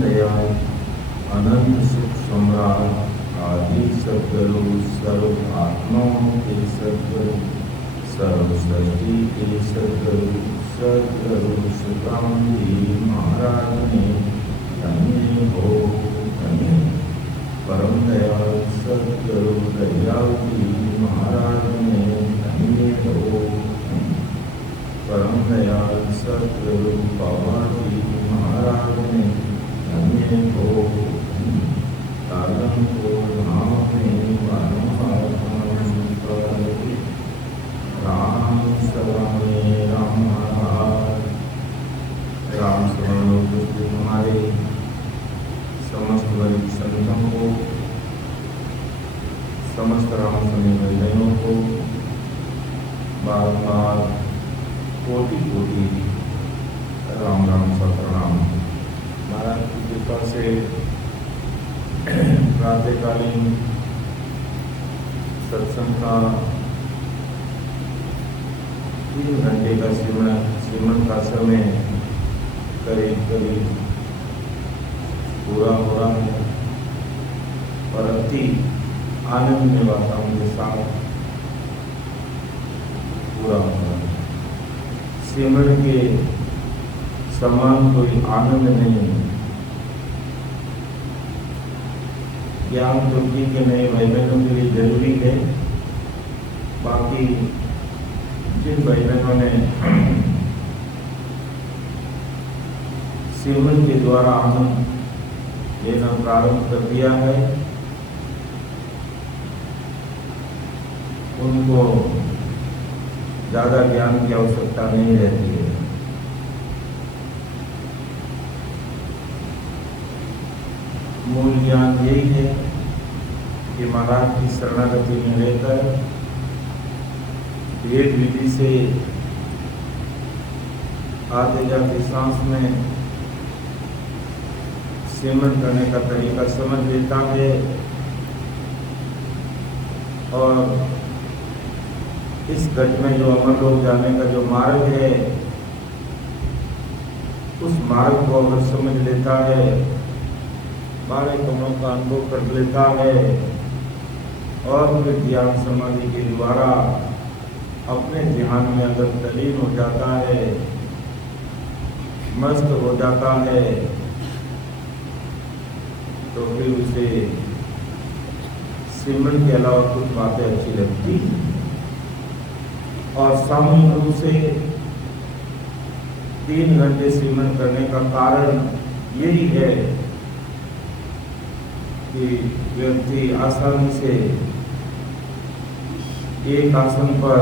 दयाल अनंत सुख सम्राट आदि सद्गुरु सर्व आत्माओं के सद्गुरु सर्व सृष्टि के सद्गुरु सद्गुरु सुखराम जी महाराज ने धन्य हो धन्य। परम दयाल सद्गुरु दयाल जी महाराज ने धन्य हो धन्य। परम दयाल सद्गुरु बाबा जी महाराज ने धन्य हो धन्य। कालम को नाम में बारंबार राम सवामी राम महाराज राम स्वर्ण उपस्थित हमारे समस्त वरिष्ठ संतों को, समस्त राम समी भाइयों को बार बार कोटि कोटि राम राम सा प्रणाम। महाराज की कृपा से प्रातःकालीन सत्संग का 3 घंटे का सिमरन का समय करीब करीब पूरा हो रहा है और अति आनंद में वातावरण के साथ पूरा हो रहा है। सिमरन के समान कोई आनंद नहीं है। ज्ञान तो ठीक है, नए भाई बहनों के लिए जरूरी है। बाकी जिन भाई बहनों ने सिमरन के द्वारा आनंद लेना प्रारंभ कर दिया है, उनको ज्यादा ज्ञान की आवश्यकता नहीं रहती है। मूल ज्ञान यही है कि महाराज की शरणागति में रहकर वेद विधि से आते जाते सांस में सिमरन करने का तरीका समझ लेता है और इस घट में जो अमर लोक जाने का जो मार्ग है, उस मार्ग को अगर समझ लेता है, 12 गुणों का अनुभव कर लेता है और फिर ध्यान समाधि के द्वारा अपने ध्यान में अगर तल्लीन हो जाता है, मस्त हो जाता है, तो फिर उसे सिमरन के अलावा कुछ बातें अच्छी लगती हैं। और सामूहिक रूप से 3 घंटे सिमरन करने का कारण यही है कि व्यक्ति आसानी से एक आसन पर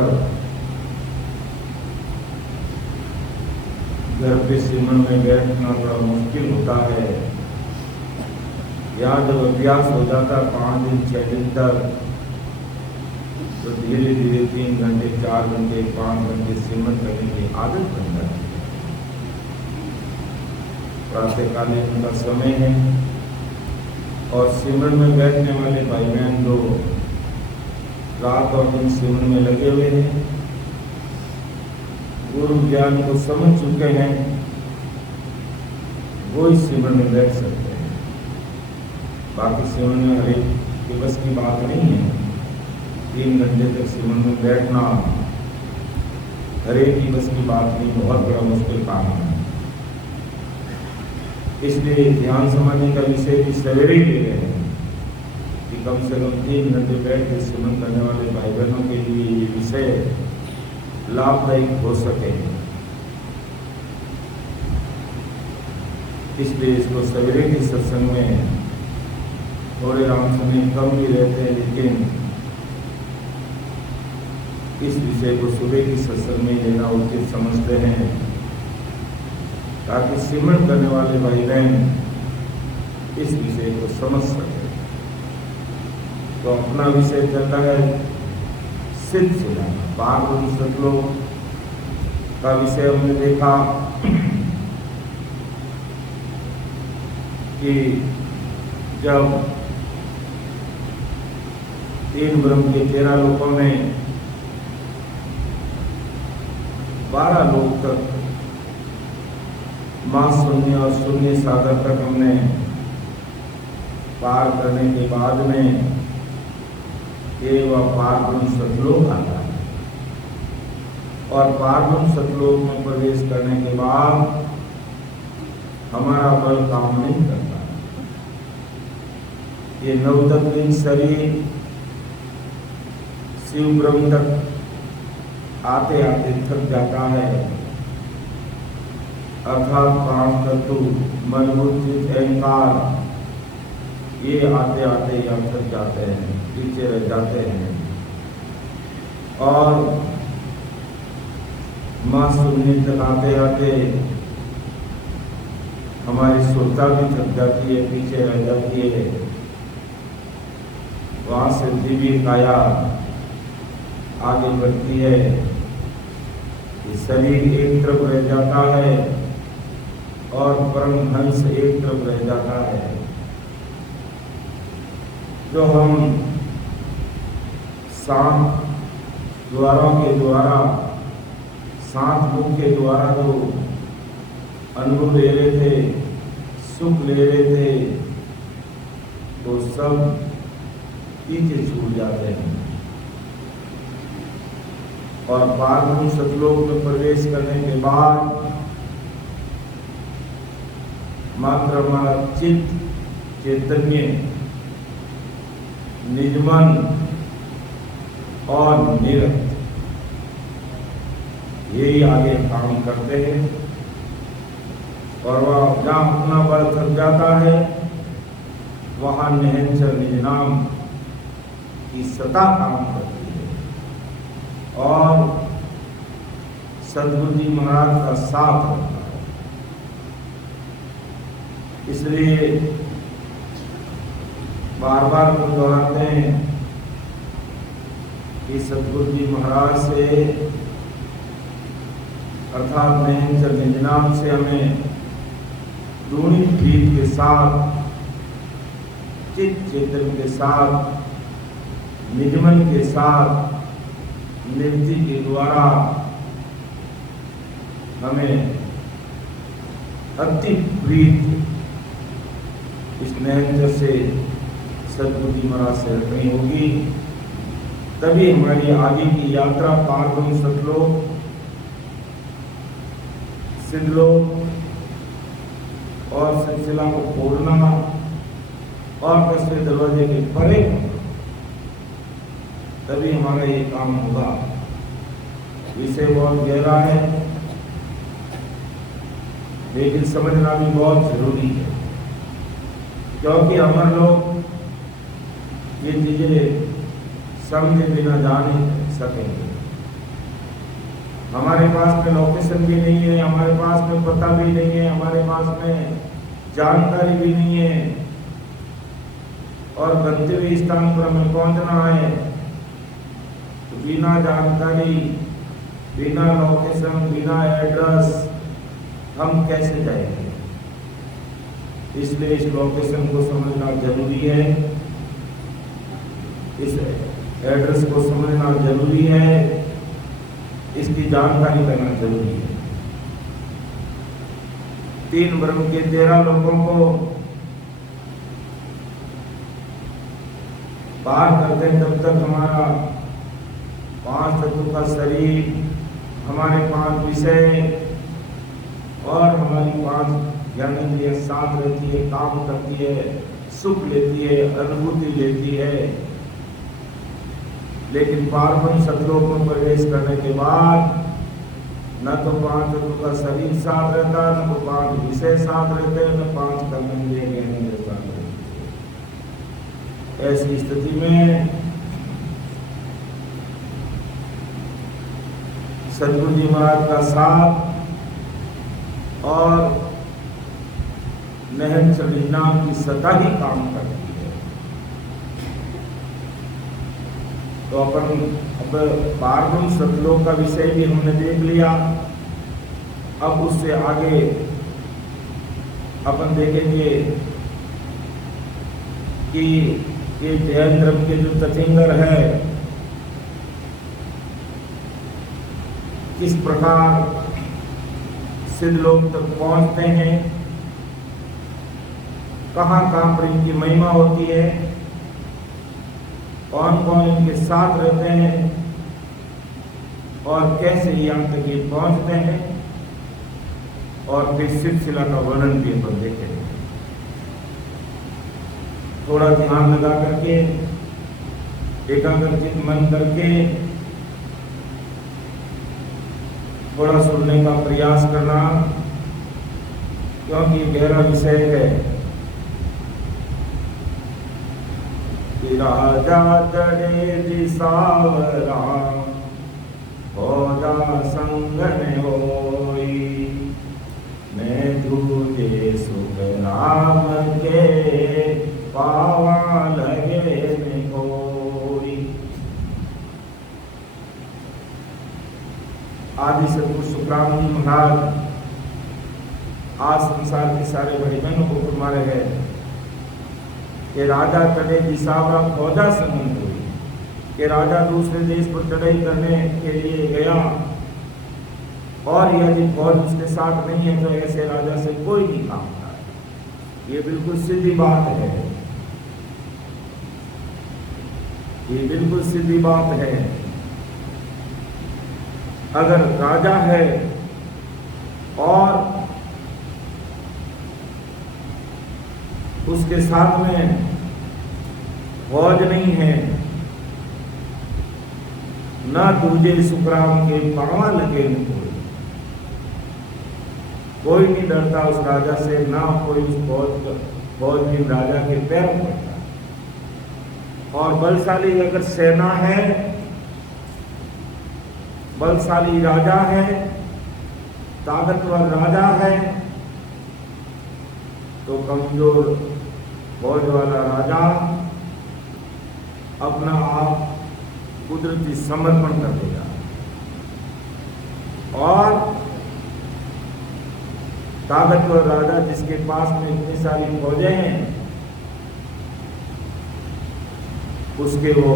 घर पे सिमरन में बैठना बड़ा मुश्किल होता है। या जब अभ्यास हो जाता है 5 दिन 6 दिन तक, तो धीरे धीरे 3 घंटे 4 घंटे 5 घंटे सिमरन करने की आदत बन जाती है। प्रातःकालीन उनका समय है और सिमरन में बैठने वाले भाई बहन जो रात और दिन सिमरन में लगे हुए हैं, गुरु ज्ञान को समझ चुके हैं, वो इस सिमरन में बैठ सकते हैं। बाकी सिमरन में हर एक के बस की बात नहीं है। 3 घंटे तक सिमरन में बैठना हर एक की बस की बात नहीं, बहुत बड़ा मुश्किल काम है। इसलिए ध्यान समाधि का विषय भी सवेरे ही ले रहे हैं कि कम से कम 3 घंटे बैठ के सिमरन करने वाले भाई बहनों के लिए ये विषय लाभदायक हो सके, इसलिए इसको सवेरे के सत्संग में थोड़े राम समय कम भी रहते हैं, लेकिन इस विषय को सुबह की सत्संग में लेना उचित समझते हैं, ताकि सिमरन करने वाले भाई बहन इस विषय को समझ सके। तो अपना विषय चलता है सिद्ध सुनाना। बार सतलों का विषय हमने देखा कि जब 3 ब्रह्म के 13 लोकों में 12 लोक तक महाशून्य और शून्य सागर तक हमने पार करने के बाद में वह पारब्रह्म सतलोक आता है। और पारब्रह्म सतलोक में प्रवेश करने के बाद हमारा बल काम नहीं करता। ये नवतत्विक शरीर शिव ब्रह्म तक आते आते थक जाता है, अर्थात पांच तत्व मन बुद्धि अहंकार ये आते आते या थक जाते हैं, पीछे रह जाते हैं। और माँ शून्य तक आते आते हमारी सुरता भी थक जाती है, पीछे रह जाती है। वहाँ से दिव्य काया आगे बढ़ती है, शरीर एक तरफ रह जाता है और परमहंस एक तरफ रह जाता है। जो हम 7 द्वारों के द्वारा 7 मुख के द्वारा जो अनुभव ले रहे थे, सुख ले रहे थे, तो सब पीछे छूट जाते हैं। और पारब्रह्म सतलोक में प्रवेश करने के बाद मात्र हमारा चित्त चैतन्य निजमन और निरत यही आगे काम करते हैं। और वह जहाँ अपना बल थक जाता है वहाँ निहंचल निज नाम की सता काम करती है। और सद्गुरु जी महाराज का साथ रहता है। इसलिए बार बार हम दोहराते हैं कि सद्गुरु जी महाराज से अर्थात निहंचल निज नाम से हमें दूनी प्रीत के साथ, चित्त चेतन के साथ, निजमन के साथ, निवृत्ति के द्वारा हमें अति प्रीत इस निहंचल से सद्गुरु जी महाराज से रखनी होगी। तभी हमारी आगे की यात्रा पारब्रह्म सतलोक, सिद्धलोक और सिलसिला को खोलना और 10वें दरवाजे के परे, तभी हमारा ये काम होगा। विषय बहुत गहरा है, लेकिन समझना भी बहुत जरूरी है, क्योंकि हम लोग ये चीजें समझे बिना जा नहीं सकेंगे। हमारे पास में लोकेशन भी नहीं है, हमारे पास में पता भी नहीं है, हमारे पास में जानकारी भी नहीं है, और गंतव्य स्थान पर हमें पहुंचना है। तो बिना जानकारी, बिना लोकेशन, बिना एड्रेस हम कैसे जाएंगे? इसलिए इस लोकेशन को समझना जरूरी है, इस एड्रेस को समझना जरूरी है, इसकी जानकारी करना जरूरी है। 3 ब्रह्म के 13 लोगों को पार करते हैं तब तक हमारा 5 तत्व का शरीर, हमारे 5 विषय और हमारी 5 ज्ञानेंद्रियां साथ रहती है, काम करती है, सुख लेती है, अनुभूति लेती है। लेकिन पारब्रह्म सतलोक में प्रवेश करने के बाद न तो 5 तत्व का शरीर साथ रहता, न तो 5 विषय साथ रहते, न 5 कर्मेंद्रिय ज्ञानेंद्रिय साथ रहते। ऐसी स्थिति में सद्गुरु जी महाराज का साथ और निहंचल निज नाम की सत्ता ही काम करती है। तो अपन अब पारब्रह्म सतलोक का विषय भी हमने देख लिया। अब उससे आगे अपन देखेंगे कि ये जैन धर्म के जो तथिंगर है, किस प्रकार सिद्ध लोक तक पहुंचते हैं, कहाँ कहाँ पर इनकी महिमा होती है, कौन कौन इनके साथ रहते हैं और कैसे यहाँ तक ये पहुंचते हैं, और फिर सिलसिला का वर्णन भी अपन देखेंगे। थोड़ा ध्यान लगा करके, एकाग्रचित मन करके थोड़ा सुनने का प्रयास करना, क्योंकि गहरा विषय है कि राजा चढ़े दिसावरा होजा संगन होई, मैं दूजे सुख राम के पावा लगे में कोई। आदि सदगुरु सुखराम जी महाराज आज संसार के सारे बड़े बहनों को फरमा रहे हैं कि राजा चढ़े दिसावरा फौजा संगन हुई, कि राजा दूसरे देश पर चढ़ाई करने के लिए गया और यदि फौज उसके साथ नहीं है तो ऐसे राजा से कोई नहीं काम होता है। ये बिल्कुल सीधी बात है, ये बिल्कुल सीधी बात है। अगर राजा है और उसके साथ में फौज नहीं है, ना दूजे सुखराम के पावा लगे कोई नहीं डरता उस राजा से, ना कोई उस फौज भी राजा के पैर पड़ता। और बलशाली अगर सेना है, बलशाली राजा है, ताकतवर राजा है, तो कमजोर फौज वाला राजा अपना आप कुदरती समर्पण कर देगा। और ताकतवर राजा जिसके पास में इतनी सारी फौजें हैं, उसके वो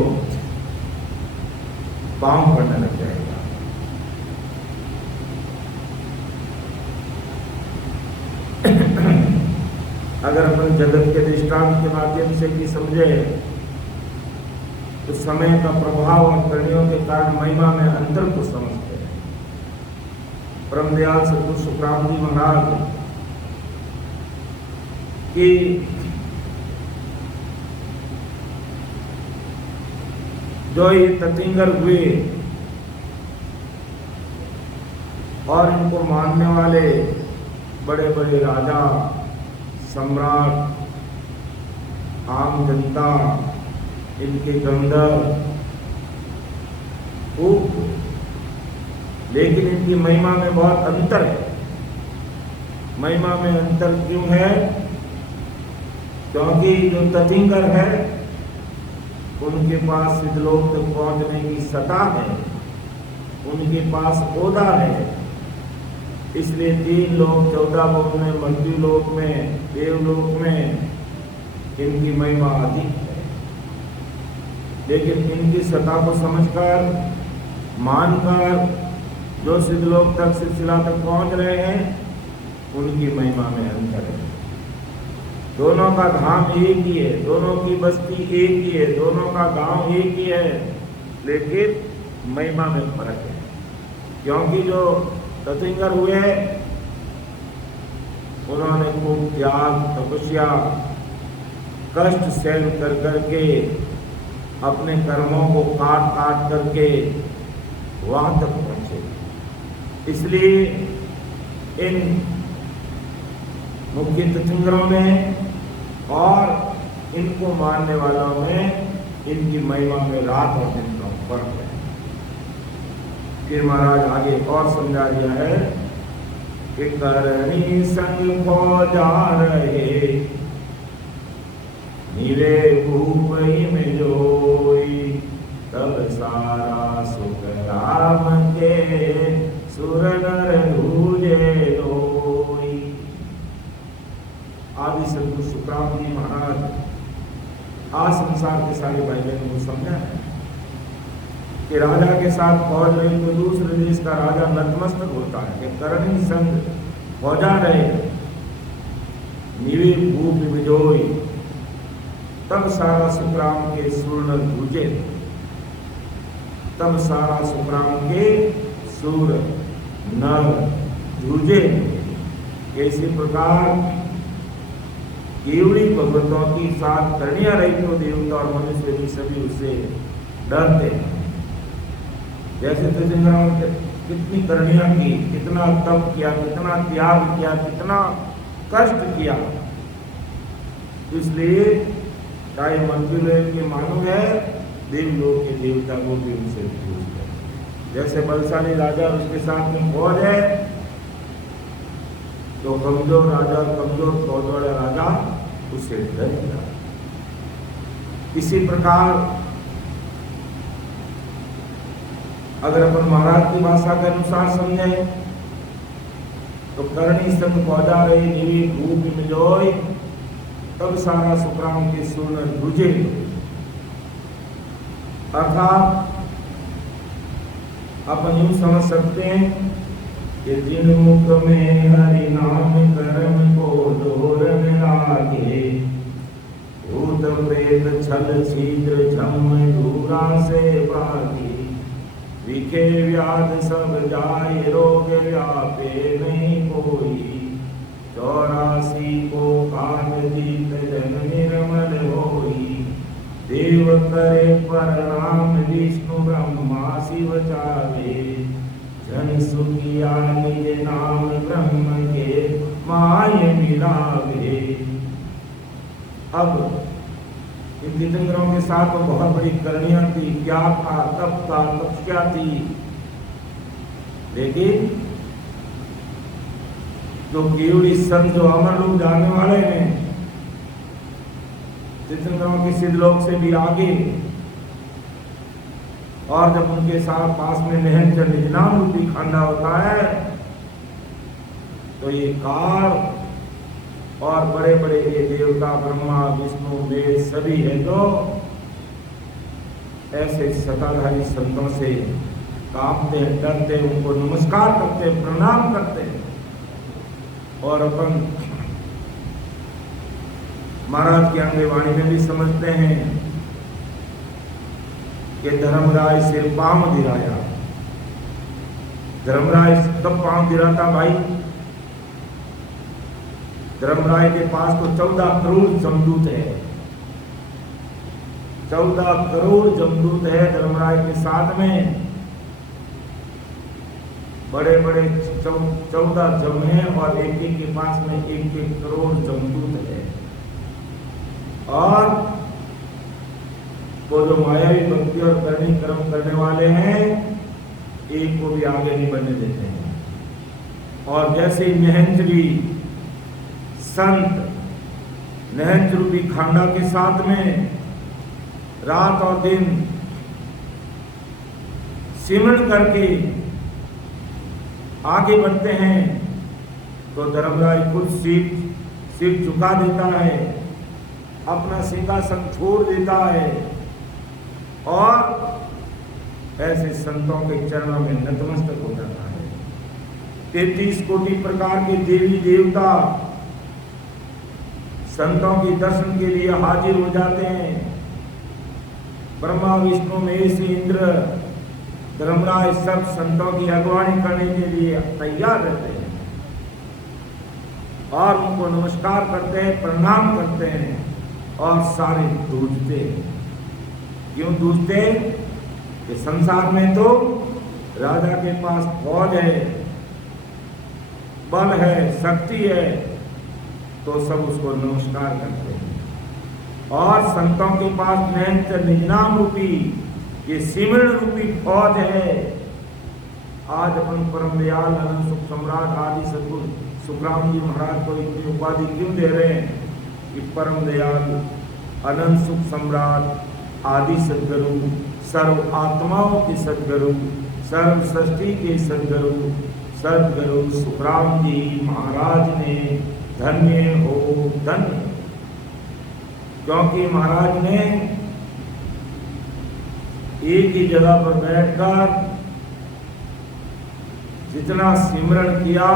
पांव पड़ने लग जाएगा। अगर अपन जगत के दृष्टांत के माध्यम से भी समझे तो समय का प्रभाव और करणियों के कारण महिमा में अंतर को समझते हैं। परम दयाल सदगुरु सुखराम जी महाराज की जो ये ततिंगर हुए और इनको मानने वाले बड़े बड़े राजा, सम्राट, आम जनता, इनके गंधर्व खूब, लेकिन इनकी महिमा में बहुत अंतर है। महिमा में अंतर क्यों है? क्योंकि जो ततिंगर है उनके पास सिद्धलोक तक पहुंचने की सत्ता है, उनके पास ओदा है, इसलिए 3 लोक 14 लोक में, मृत्यु लोक में, देवलोक में इनकी महिमा अधिक है। लेकिन इनकी सत्ता को समझकर, मानकर जो सिद्धलोक तक, सिलसिला तक पहुंच रहे हैं, उनकी महिमा में अंतर है। दोनों का धाम एक ही है, दोनों की बस्ती एक ही है, दोनों का गांव एक ही है, लेकिन महिमा में फर्क है। क्योंकि जो ततिंगर हुए उन्होंने खूब त्याग, तपस्या, कष्ट सहन कर करके अपने कर्मों को काट काट करके वहां तक पहुंचे। इसलिए इन मुख्य ततिंगरों में और इनको मानने वालों में इनकी महिमा में रात और दिन का फर्क है। फिर महाराज आगे और समझा दिया है कि करणी संग फौजा रहे, नीरे भूप में जोई, तब सारा सुख राम के सुर नर दूजे लोई। आदि सदगुरु सुखराम जी महाराज आज संसार के सारे भाई बहनों को समझा है कि राजा के साथ फौज रही तो दूसरे देश का राजा नतमस्तक होता है कि करणी संग फौजा रहे निवे भूप बिजोई, तब सारा सुखराम के सूर गूंजे, तब सारा सुखराम के सूर नर गूंजे। इसी प्रकार केवड़ी भगवतों की सात करणियां रही तो देवता और मनुष्य भी सभी उससे डरते हैं। जैसे त्रिजंगराम कितनी करणियां की, कितना तप किया, कितना त्याग किया, कितना कष्ट किया, इसलिए चाहे मृत्युलोक के मानव है, देवलोक के देवता को भी उनसे पूछते हैं। जैसे बलशाली राजा और उसके साथ में फौज है, तो कमजोर राजा, कमजोर फौज वाला राजा उससे डर गया। इसी प्रकार अगर अपन महाराज की भाषा के अनुसार समझे तो करणी संग फौजा रही निवी भूप मिलोय, तब सारा सुखराम के सूर गूंजे। अर्थात अपन यूं समझ सकते हैं कि जिन मुख में हरि नाम कर्म को दोहरन लागे, भूत प्रेत छल छिद्र झम दूरा से भागे, विखे व्याध सब जाय रोग व्यापे नहीं कोई, 84 को काट जीत जन निर्मल होई, देव करे प्रणाम विष्णु ब्रह्मा शिव चावे, जन सुखिया निज नाम ब्रह्म के माय मिलावे। अब इन तीर्थंकरों के साथ तो बहुत बड़ी करणियां थी, क्या था, तप था, तपस्या थी, लेकिन जो केवड़ी संत जो अमर लोग जाने वाले हैं, तीर्थंकरों के सिद्ध लोक से भी आगे, और जब उनके साथ पास में निहंच निजनाम रूपी खंडा होता है, तो ये काल और बड़े बड़े ये देवता ब्रह्मा विष्णु वेद सभी है, तो ऐसे सताधारी संतों से कांपते हैं, डरते हैं, उनको नमस्कार करते हैं, प्रणाम करते हैं। और अपन महाराज की अंगे वाणी में भी समझते हैं कि धर्मराज सिर पांव गिराया। धर्मराज कब पांव गिराता भाई? धर्मराय के पास तो 14 करोड़ जमदूत है, 14 करोड़ जमदूत है धर्मराय के साथ में, बड़े बड़े 14 जम हैं और एक एक के पास में 1-1 करोड़ जमदूत है। और वो जो मायावी भक्ति और करनी कर्म करने वाले हैं, एक को भी आगे नहीं बढ़ने देते हैं। और जैसे निहंचरी संत निहंच रूपी खांडा के साथ में रात और दिन सिमरण करके आगे बढ़ते हैं, तो धर्मराज खुद सिर झुका देता है, अपना सिंहासन छोड़ देता है और ऐसे संतों के चरणों में नतमस्तक हो जाता है। 33 कोटि प्रकार के देवी देवता संतों के दर्शन के लिए हाजिर हो जाते हैं। ब्रह्मा विष्णु महेश इंद्र धर्मराज सब संतों की अगवानी करने के लिए तैयार रहते हैं और उनको नमस्कार करते हैं, प्रणाम करते हैं और सारे दूजते हैं। क्यों दूजते? कि संसार में तो राजा के पास फौज है, बल है, शक्ति है, तो सब उसको नमस्कार करते हैं। और संतों के पास निरंतर निजनाम रूपी ये सिमरण रूपी फौज है। आज अपन परम दयाल अनंत सुख सम्राट आदि सद्गुरु सुखराम जी महाराज को इतनी उपाधि क्यों दे रहे हैं कि परम दयाल अनंत सुख सम्राट आदि सद्गुरु, सर्व आत्माओं के सद्गुरु, सर्व सृष्टि के सद्गुरु सद्गुरु सुखराम जी महाराज ने धन्य हो धन्य। क्योंकि महाराज ने एक ही जगह पर बैठकर जितना सिमरण किया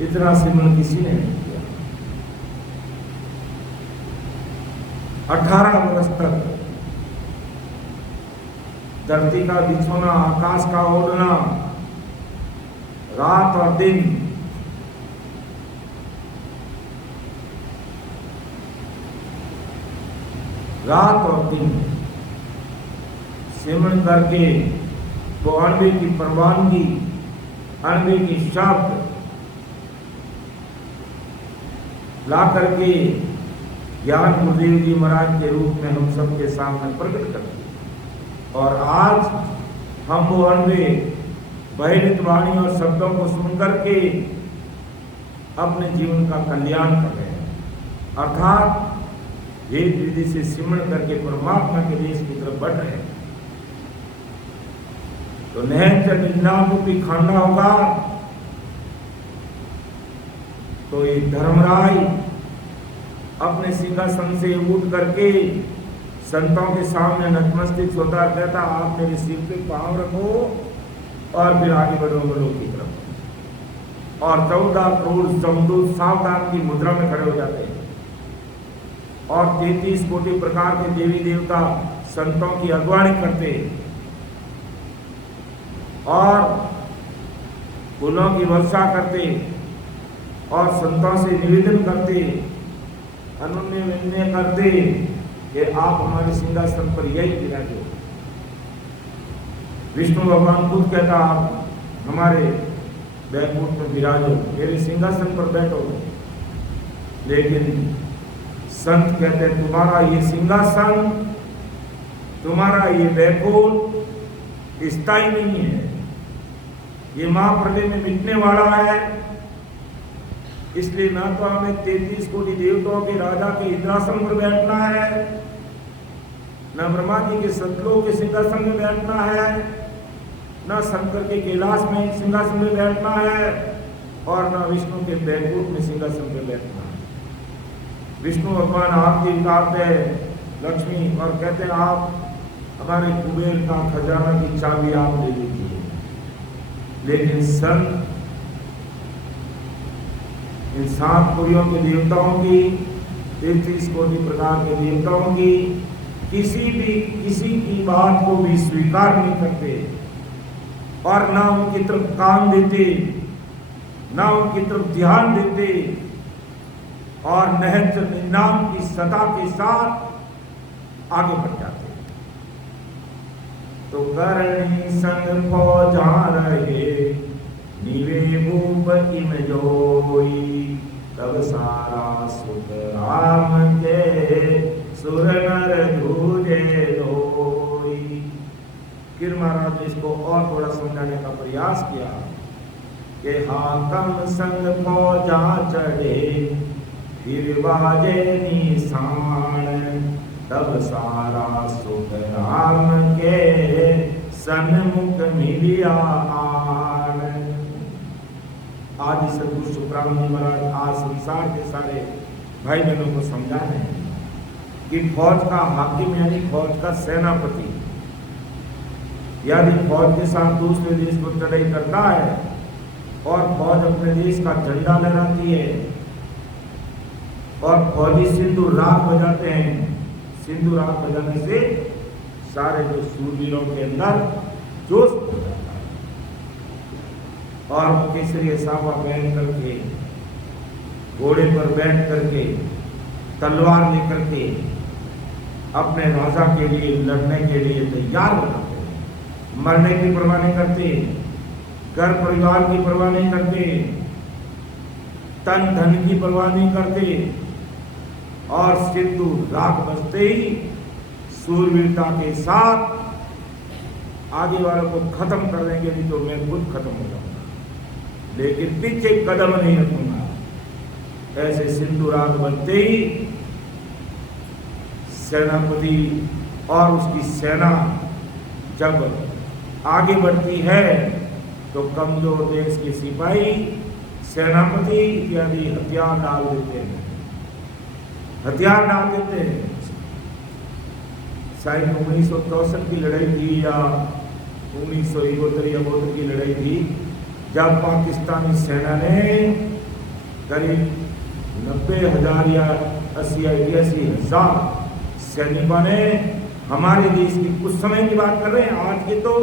इतना सिमरन किसी ने नहीं किया। 18 वर्ष तक धरती का बिछोना, आकाश का ओढ़ना, रात और दिन, रात और दिन सिमरन करके वो अणवे की प्रवानगी, अणवे की शब्द ला करके ज्ञान गुरुदेव जी महाराज के रूप में हम सबके सामने प्रकट करते। और आज हम वो अणवे बहिर्त वाणी और शब्दों को सुनकर के अपने जीवन का कल्याण कर रहे हैं, अर्थात वेद विधि से सिमरन करके परमात्मा के देश की तरफ बढ़ रहे हैं। तो नहर निन्नाम रूपी खाना होगा तो ये धर्मराय अपने सिंहासन से उठ करके संतों के सामने नतमस्तक होता कहता, आप मेरे सिर पे पांव रखो और फिर आगे बढ़ो बड़ों की तरफ। और 14 करोड़ समदूत सावधान की मुद्रा में खड़े हो जाते हैं और 33 कोटि प्रकार के देवी देवता संतों की अगुवानी करते और फूलों की वर्षा करते और संतों से निवेदन करते, अनन्य विनय करते कि आप हमारे सिंहासन पर यही विराजो। विष्णु भगवान खुद कहता, आप हमारे बैकुंठ में विराजो, मेरे सिंहासन पर बैठो। लेकिन संत कहते हैं, तुम्हारा ये सिंहासन, तुम्हारा ये बैकुंठ स्थायी नहीं है, ये महाप्रलय में मिटने वाला है। इसलिए ना तो हमें 33 कोटि देवताओं के राजा के इंद्रासन पर बैठना है, न ब्रह्मा जी के सतलोक के सिंहासन में बैठना है, न शंकर के कैलाश में सिंहासन में बैठना है और न विष्णु के बैकुंठ में सिंहासन में बैठना है। विष्णु भगवान आरती उतारते हैं लक्ष्मी और कहते हैं, आप हमारे कुबेर का खजाना की चाबी आप ले लीजिए। लेकिन संत इन 7 पुरियों के देवताओं की, 33 कोटि प्रकार के देवताओं की किसी की बात को भी स्वीकार नहीं करते और ना उनकी तरफ कान देते, ना उनकी तरफ ध्यान देते और नहज नाम की सदा के साथ आगे बढ़ जाते। तो करणी संग फौजा रहे नीवे भूप इम जोई, तब सारा सुख राम के सुर नर धूजे धोई। फिर महाराज ने इसको और थोड़ा समझाने का प्रयास किया कि हाकम संग फौजा चढ़े फिर बाजे निशान, तब सारा सुख राम के सन्मुख मिलिया आन। आज सदगुरु सुखराम जी महाराज आज संसार के सारे भाई बहनों को समझा रहे हैं कि फौज का हाकिम यानी फौज का सेनापति यदि फौज के साथ दूसरे देश को चढ़ाई करता है और फौज अपने देश का झंडा लहराती है और फौजी सिंधु राग बजाते हैं, सिंधु राग बजाने से सारे जो सूरवीरों के अंदर जोश हो जाता है और केसरी साफा पहन करके घोड़े पर बैठ करके तलवार लेकर के अपने राजा के लिए लड़ने के लिए तैयार हो जाते हैं। मरने की परवाह नहीं करते, घर परिवार की परवाह नहीं करते, तन धन की परवाह नहीं करते और सिंधु राग बजते ही सूरवीरता के साथ आगे वालों को खत्म कर देंगे, नहीं तो मैं खुद खत्म हो जाऊंगा, लेकिन पीछे कदम नहीं रखूंगा। ऐसे सिंधु राग बजते ही सेनापति और उसकी सेना जब आगे बढ़ती है तो कमजोर देश के सिपाही सेनापति इत्यादि हथियार डाल देते हैं, हथियार डाल देते हैं। शायद 1964 की लड़ाई थी या 1972 की लड़ाई थी, जब पाकिस्तानी सेना ने करीब 90,000 या 80,000 सैनिकों ने हमारे देश की, उस समय की बात कर रहे हैं, आज की तो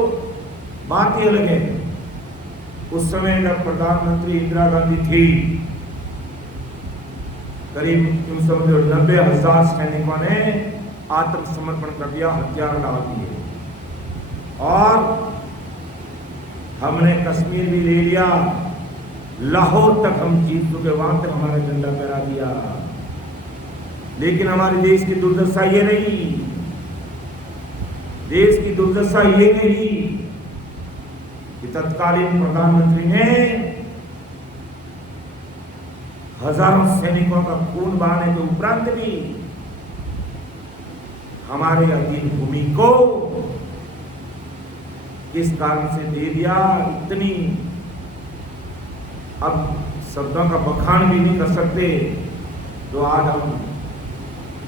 बात ही अलग है। उस समय जब प्रधानमंत्री इंदिरा गांधी थी, करीब 90,000 सैनिकों ने आत्मसमर्पण कर दिया, हथियार डाल दिए, और हमने कश्मीर भी ले लिया, लाहौर तक हम जीत चुके, वहां तक हमारा झंडा फहरा दिया। लेकिन हमारे देश की दुर्दशा ये नहीं, देश की दुर्दशा ये नहीं कि तत्कालीन प्रधानमंत्री ने हजारों सैनिकों का खून बहाने के उपरांत भी हमारे अधीन भूमि को किस कारण से दे दिया। इतनी अब शब्दों का बखान भी नहीं कर सकते, तो आज हम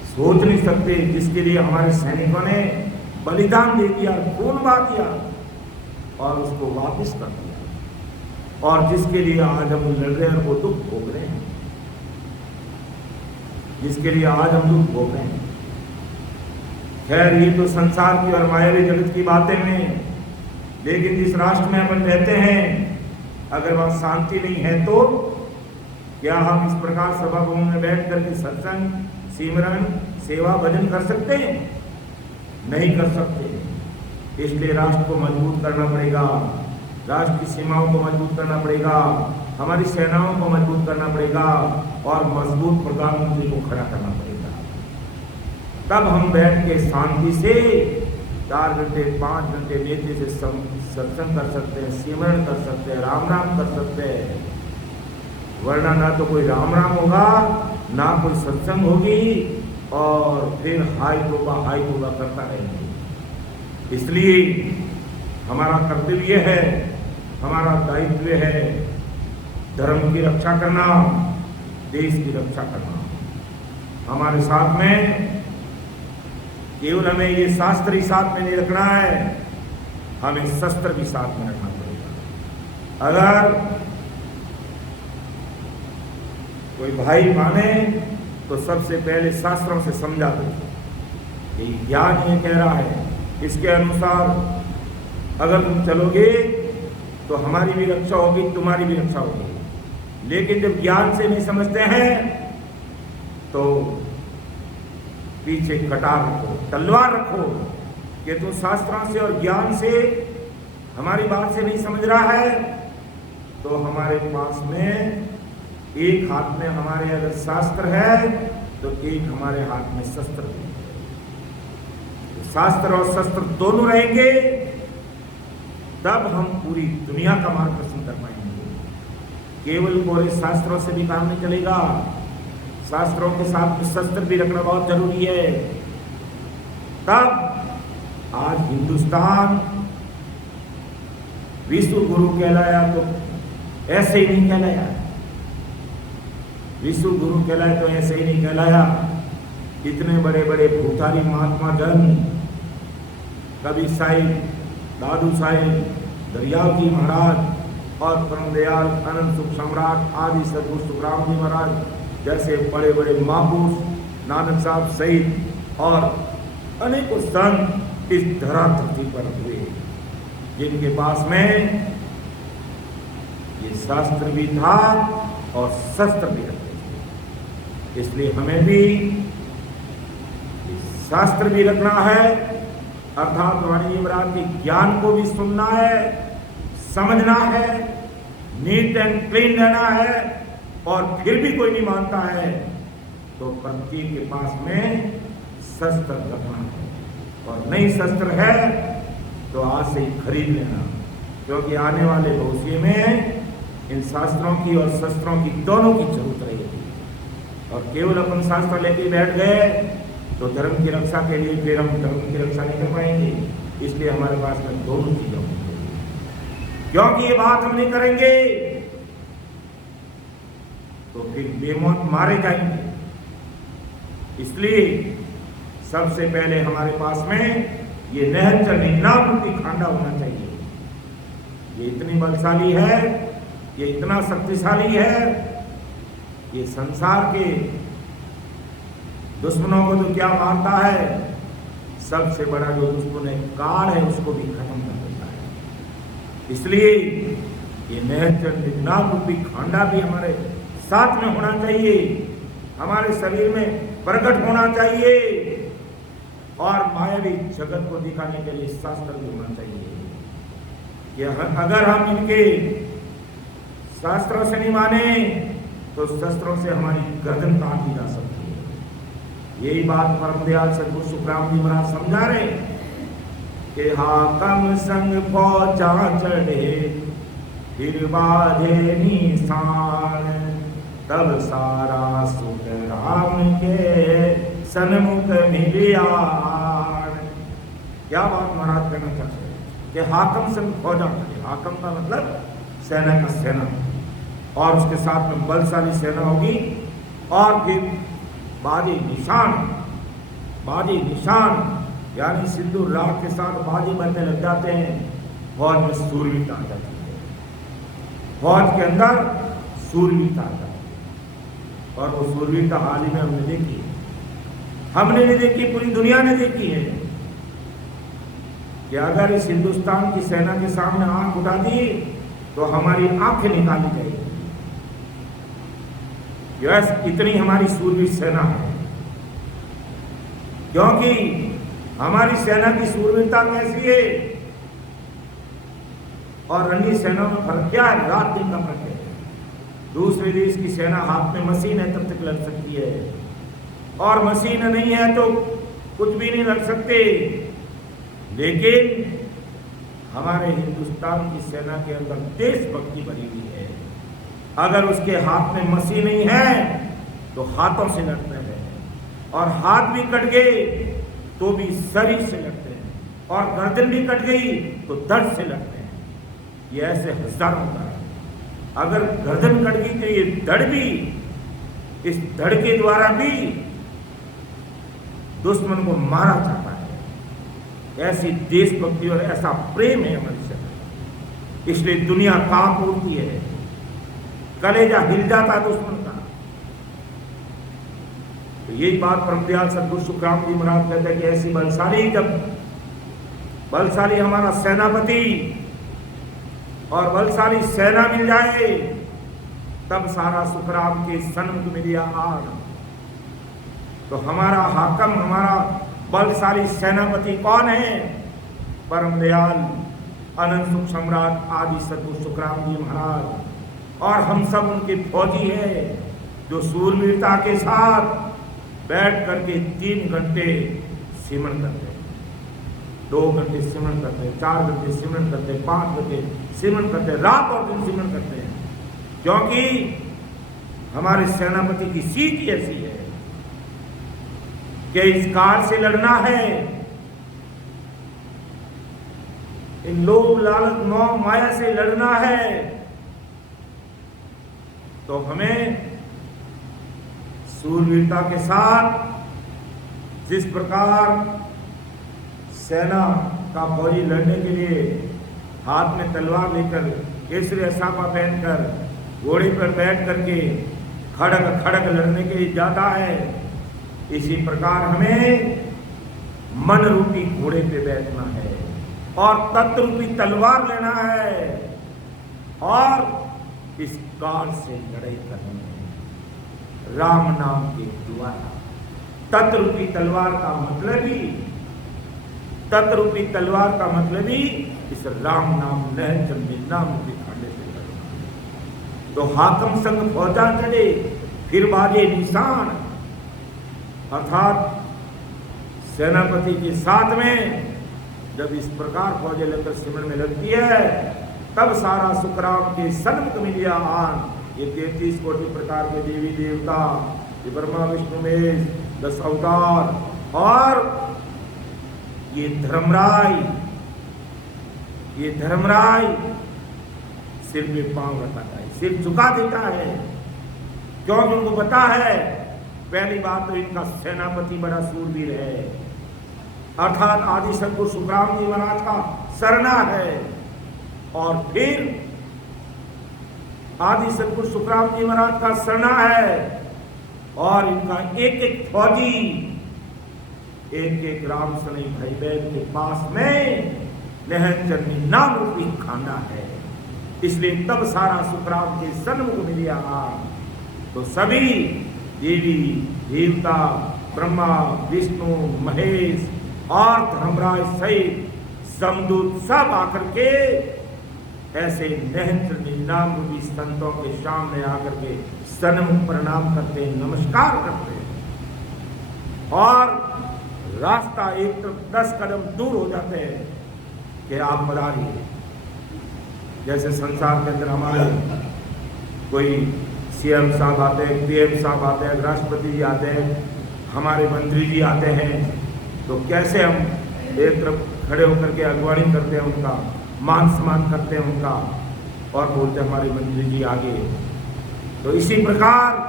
सोच नहीं सकते जिसके लिए हमारे सैनिकों ने बलिदान दे दिया, खून बहा दिया और उसको वापस कर दिया, और जिसके लिए आज हम लड़ रहे हैं और वो दुख भोग रहे हैं, जिसके लिए आज हम दुख भोग रहे हैं। खैर, ये तो संसार की और मायावी जगत की बातें हैं, लेकिन जिस राष्ट्र में अपन रहते हैं, अगर वहां शांति नहीं है तो क्या हम इस प्रकार सभा भवन में बैठ करके सत्संग, सिमरन, सेवा, भजन कर सकते हैं? नहीं कर सकते। इसलिए राष्ट्र को मजबूत करना पड़ेगा, राष्ट्र की सीमाओं को मजबूत करना पड़ेगा, हमारी सेनाओं को मजबूत करना पड़ेगा, और मजबूत प्रधानमंत्री को खड़ा करना पड़ेगा। तब हम बैठ के शांति से 4 घंटे 5 घंटे नेते से सत्संग कर सकते हैं, सिमरन कर सकते हैं, राम राम कर सकते हैं। वरना ना तो कोई राम राम होगा, ना कोई सत्संग होगी, और फिर हाय तोबा करता रहेंगे। इसलिए हमारा कर्तव्य है, हमारा दायित्व है धर्म की रक्षा करना, देश की रक्षा करना। हमारे साथ में केवल हमें ये शास्त्र ही साथ में नहीं रखना है, हमें शस्त्र भी साथ में रखना पड़ेगा। अगर कोई भाई माने तो सबसे पहले शास्त्रों से समझा दो कि ज्ञान ये कह रहा है, इसके अनुसार अगर तुम चलोगे तो हमारी भी रक्षा होगी, तुम्हारी भी रक्षा होगी। लेकिन जब ज्ञान से नहीं समझते हैं तो पीछे कटार रखो, तलवार रखो कि तुम शास्त्रों से और ज्ञान से हमारी बात से नहीं समझ रहा है, तो हमारे पास में एक हाथ में हमारे अगर शास्त्र है तो एक हमारे हाथ में शस्त्र है। तो शास्त्र और शस्त्र दोनों रहेंगे, तब हम पूरी दुनिया का मार्गदर्शन कर पाएंगे। केवल कोरे शास्त्रों से भी काम नहीं चलेगा, शास्त्रों के साथ में शस्त्र भी रखना बहुत जरूरी है। तब आज हिंदुस्तान विश्व गुरु कहलाया तो ऐसे ही नहीं कहलाया, विश्व गुरु कहलाया तो ऐसे ही नहीं कहलाया। इतने बड़े बड़े भूतारी महात्मा जन, कबीर साहिब, दादू साहिब, दरियाव जी महाराज और परमदयाल अनंत सुख सम्राट आदि सदगुरु सुखराम जी महाराज जैसे बड़े बड़े महापुरुष, नानक साहब सहित और अनेकों संत इस धरा धरती पर हुए, जिनके पास में ये शास्त्र भी था और शस्त्र भी रखे। इसलिए हमें भी शास्त्र भी रखना है, अर्थात वाणी जी महाराज के ज्ञान को भी सुनना है, समझना है, नीट एंड क्लीन रहना है। और फिर भी कोई नहीं मानता है तो प्रत्येक के पास में शस्त्र रखना है, और नई शस्त्र है तो आज से ही खरीद लेना, क्योंकि आने वाले भविष्य में इन शास्त्रों की और शस्त्रों की दोनों की जरूरत रहेगी। और केवल अपन शास्त्र लेके बैठ गए तो धर्म की रक्षा के लिए फिर हम धर्म की रक्षा नहीं कर पाएंगे। इसलिए हमारे पास में दोनों चीजें होनी चाहिए, क्योंकि ये बात हम नहीं करेंगे तो फिर बेमौत मारे जाएंगे। इसलिए सबसे पहले हमारे पास में ये नहर चलनी, नामुक्ति खांडा होना चाहिए। ये इतनी बलशाली है, ये इतना शक्तिशाली है ये संसार के दुश्मनों को तो क्या मारता है, सबसे बड़ा जो दुश्मन है काल है, उसको भी खत्म कर देता है। इसलिए ये नहर निगनाम रूपी खांडा भी हमारे साथ में होना चाहिए, हमारे शरीर में प्रकट होना चाहिए, और मायावी जगत को दिखाने के लिए शास्त्र भी होना चाहिए कि अगर हम इनके शास्त्रों से नहीं माने तो शस्त्रों से हमारी गर्दन काटी जा सकती है। यही बात परम दयाल सदगुरु सुखराम जी महाराज समझा रहे कि हाकम संग फौजा चढ़े फिर बाधे निशान, तब सारा सुख राम के सन्मुख मिलिया। क्या बात महाराज कहना चाहते हैं कि हाकम संग फौजा चढ़े, हाकम का मतलब सेना का सेना, और उसके साथ में बलशाली सेना होगी, और फिर बाजी निशान, बाजी निशान यानी सिंदूर राग के साथ बाजी बनने लग जाते हैं, फौज में सूरवीरता आ जाती है, फौज के अंदर सूरवीरता आ जाती है। और वो सूरवीरता हाल ही में हमने देखी, हमने नहीं देखी, पूरी दुनिया ने देखी है कि अगर इस हिंदुस्तान की सेना के सामने आंख उठा दी तो हमारी आंखें निकाली जाएगी। यस, इतनी हमारी सूरवीर सेना है, क्योंकि हमारी सेना की सूरवीरता कैसी है और अन्य सेना में फर्क क्या है, रात दिन का फर्क है। दूसरे देश की सेना हाथ में मशीन है तब तक लड़ सकती है, और मशीन नहीं है तो कुछ भी नहीं लड़ सकते। लेकिन हमारे हिंदुस्तान की सेना के अंदर देशभक्ति भरी हुई है। अगर उसके हाथ में मशीन नहीं है तो हाथों से लड़ते हैं, और हाथ भी कट गए तो भी शरीर से लड़ते हैं, और गर्दन भी कट गई तो दर्द से लड़ते हैं। ये ऐसे हजारों का है। अगर गर्दन कट गई तो ये धड़ भी, इस धड़ के द्वारा भी दुश्मन को मारा जाता है। ऐसी देशभक्ति और ऐसा प्रेम है हमारी सेना, इसलिए दुनिया कांप उठती है, कलेजा हिल जाता है दुश्मन का। तो यही बात परम दयाल सदगुरु सुखराम जी महाराज कहते हैं कि ऐसी बलशाली, जब बलशाली हमारा सेनापति और बलशाली सेना मिल जाए तब सारा सुखराम के सन्मुख मिलिया आग। तो हमारा हाकम, हमारा बलशाली सेनापति कौन है? परम दयाल अनंत सुख सम्राट आदि सदगुरु सुखराम जी महाराज। और हम सब उनके फौजी हैं जो सूरवीरता के साथ बैठ करके 3 घंटे सिमरन करते हैं, 2 घंटे सिमरन करते हैं, 4 घंटे सिमरन करते हैं, 5 घंटे सिमरन करते हैं, रात और दिन सिमरन करते हैं, क्योंकि हमारे सेनापति की सीख ही ऐसी है कि इस काल से लड़ना है, इन लोभ लालच मोह माया से लड़ना है। तो हमें सूरवीरता के साथ, जिस प्रकार सेना का फौजी लड़ने के लिए हाथ में तलवार लेकर, केसरी साफा पहनकर घोड़े पर बैठ करके खड़ग खड़ग लड़ने के लिए जाता है, इसी प्रकार हमें मन रूपी घोड़े पे बैठना है और तत्व रूपी तलवार लेना है और इस काल से लड़ाई करनी है राम नाम के द्वारा। तत्व रूपी तलवार का मतलब ही, तत्व रूपी तलवार का मतलब ही इस राम नाम नहर चंदी नाम के खाने से लड़ना। तो हाकम संग फौजा चढ़े फिर बाजे निशान, अर्थात सेनापति के साथ में जब इस प्रकार फौजें लेकर सिमरन में लगती है तब सारा सुखराम के सन्मुख मिलिया आन। ये 33 कोटि प्रकार के देवी देवता, ये ब्रह्मा विष्णु महेश 10 अवतार, और ये धर्मराय सिर पे पांव रखता है, सिर झुका देता है, क्योंकि उनको पता है पहली बात तो इनका सेनापति बड़ा सूरवीर है, अर्थात आदि सदगुरु सुखराम जी महाराज का सरना है, और फिर आदि सतगुरु सुखराम जी महाराज का सरना है और इनका एक एक फौजी एक एक राम सनी भाई बहन के पास में नहचरनी नाम रूपी खाना है। इसलिए तब सारा सुखराम के सन्मुख मिलिया तो सभी देवी देवता ब्रह्मा विष्णु महेश और धर्मराज सहित समदूत सब आकर के ऐसे नहचरनी नाम रूपी संतों के सामने आकर के सन्मुख प्रणाम करते हैं, नमस्कार करते हैं और रास्ता एक तरफ 10 कदम दूर हो जाते हैं कि आप पधारिए। जैसे संसार के अंदर हमारे कोई सीएम साहब आते हैं, पीएम साहब आते हैं, राष्ट्रपति जी आते हैं, हमारे मंत्री जी आते हैं, तो कैसे हम एक तरफ खड़े होकर के अगवानी करते हैं, उनका मान सम्मान करते हैं उनका और बोलते हैं हमारे मंत्री जी आगे। तो इसी प्रकार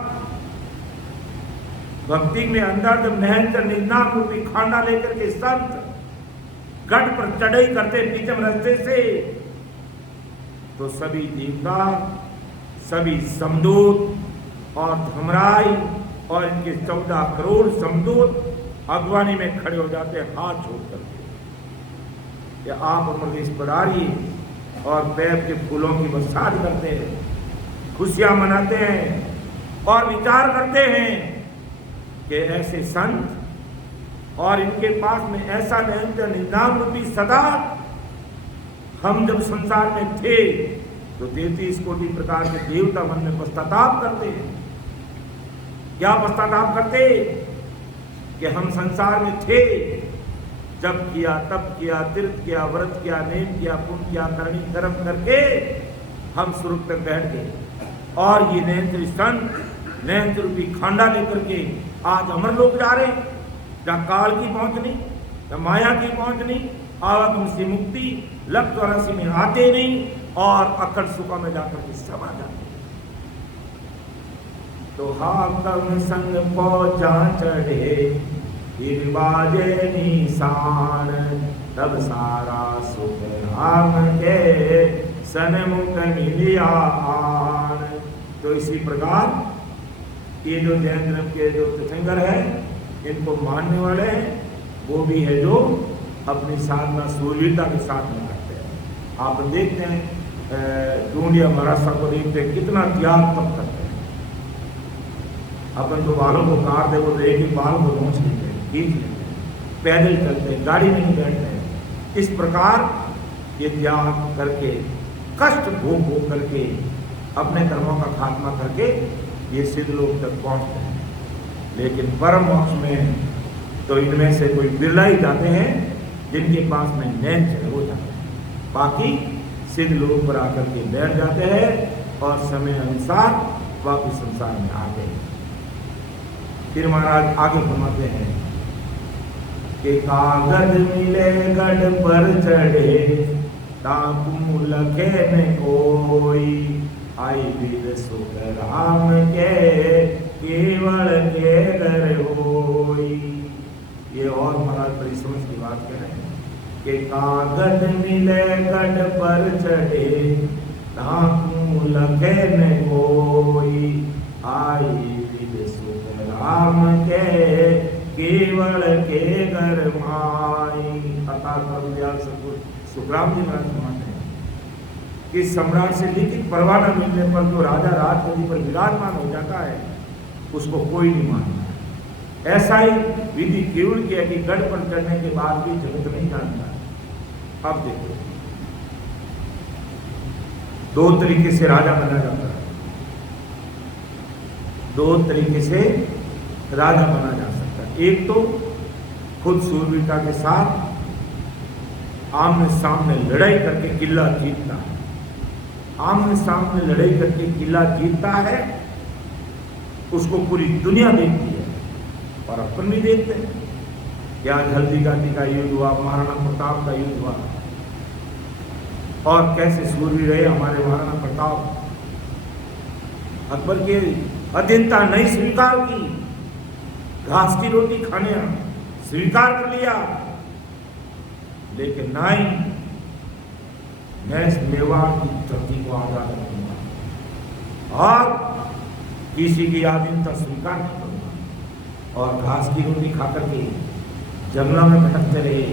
भक्ति में अंदर जब नहचरनी नाम रूपी खाना लेकर के संत गढ़ पर चढ़ाई करते बीचम रास्ते से, तो सभी देवता सभी समदूत और धर्मराय और इनके 14 करोड़ समदूत अगवानी में खड़े हो जाते हैं हाथ जोड़ करके कि आप अमरदेश पधारिए और पैर के फूलों की बरसात करते हैं, खुशियां मनाते हैं और विचार करते हैं कि ऐसे संत और इनके पास में ऐसा नाम रूपी सदा। हम जब संसार में थे तो 33 कोटि प्रकार के देवता मन में पश्चाताप करते हैं। क्या पश्चाताप करते कि हम संसार में थे, जब किया तब किया, तीर्थ किया, व्रत किया, नेम किया, पुण्य किया, करनी कर्म करके हम स्वर्ग तक बैठ गए और ये नैंद्र संत नैंद्र रूपी खांडा लेकर के आज अमर लोग जा रहे, जहाँ काल की पहुंचनी, जहाँ माया की पहुंचनी, आवागम से मुक्ति, लक 84 में आते नहीं और अकड़ सुखा में जाकर के समा जाते। तो हाकम संग पहुंचा चढ़े फिर बाजे निशान, तब सारा सुख राम के सन्मुख मिलिया आन। तो इसी प्रकार ये जो जैन धर्म के जो तीर्थंकर है इनको मानने वाले हैं, वो भी है जो अपनी साधना सूर्यता के साथ में करते हैं। आप देखते हैं ढूंढिया महाराष्ट्र को देखते हैं कितना त्याग तब करते हैं। अपन तो बालों को काट दे, वो तो एक ही बाल को नोच लेते हैं, खींच लेते हैं, पैदल चलते हैं, गाड़ी में नहीं बैठते हैं। इस प्रकार ये त्याग करके कष्ट भोग भोग करके अपने कर्मों का खात्मा करके ये सिद्ध लोक तक पहुंचते हैं। लेकिन परम मोक्ष में तो इनमें से कोई बिरला ही जाते हैं जिनके पास में नैन चढ़े हो जाते हैं, बाकी सिद्ध लोक पर आकर के बैठ जाते हैं और समय अनुसार वापिस संसार में आ गए। फिर महाराज आगे फरमाते हैं कि कागज मिले गढ़ पर चढ़े, ताकू लखे न कोई, आई वीर सुख राम के केवल के घर होई। ये और महाराज बड़ी समझ की बात कह रहे हैं कि कागज मिले गढ़ पर चढ़े, ताकू लखे न कोई, आई वीर सुख राम के केवल के घर माई। सुखराम जी महाराज फरमाते हैं कि सम्राट से लिखित परवाना मिलने पर जो राजा राजगद्दी पर विराजमान हो जाता है उसको कोई नहीं मानता। ऐसा ही विधि केवल किया कि गढ़ पर चढ़ने के बाद भी जगत नहीं जानता। अब देखो, दो तरीके से राजा बना जाता है, दो तरीके से राजा बना जा सकता है। एक तो खुद सूरवीरता के साथ आमने सामने लड़ाई करके किला जीतता है, आमने सामने लड़ाई करके किला जीतता है, उसको पूरी दुनिया देखती है और अपन भी देखते हैं कि आज हल्दी घाटी का युद्ध हुआ, महाराणा प्रताप का युद्ध हुआ और कैसे सूरवीर रहे हमारे महाराणा प्रताप। अकबर के अधीनता नहीं स्वीकार की, घास की रोटी खाने स्वीकार कर लिया, लेकिन नहीं, मैं मेवाड़ की धरती को आजाद करूंगा। और किसी की आधीनता स्वीकार नहीं करूंगा, और घास की रोटी खाकर के जंगलों में भटकते रहे,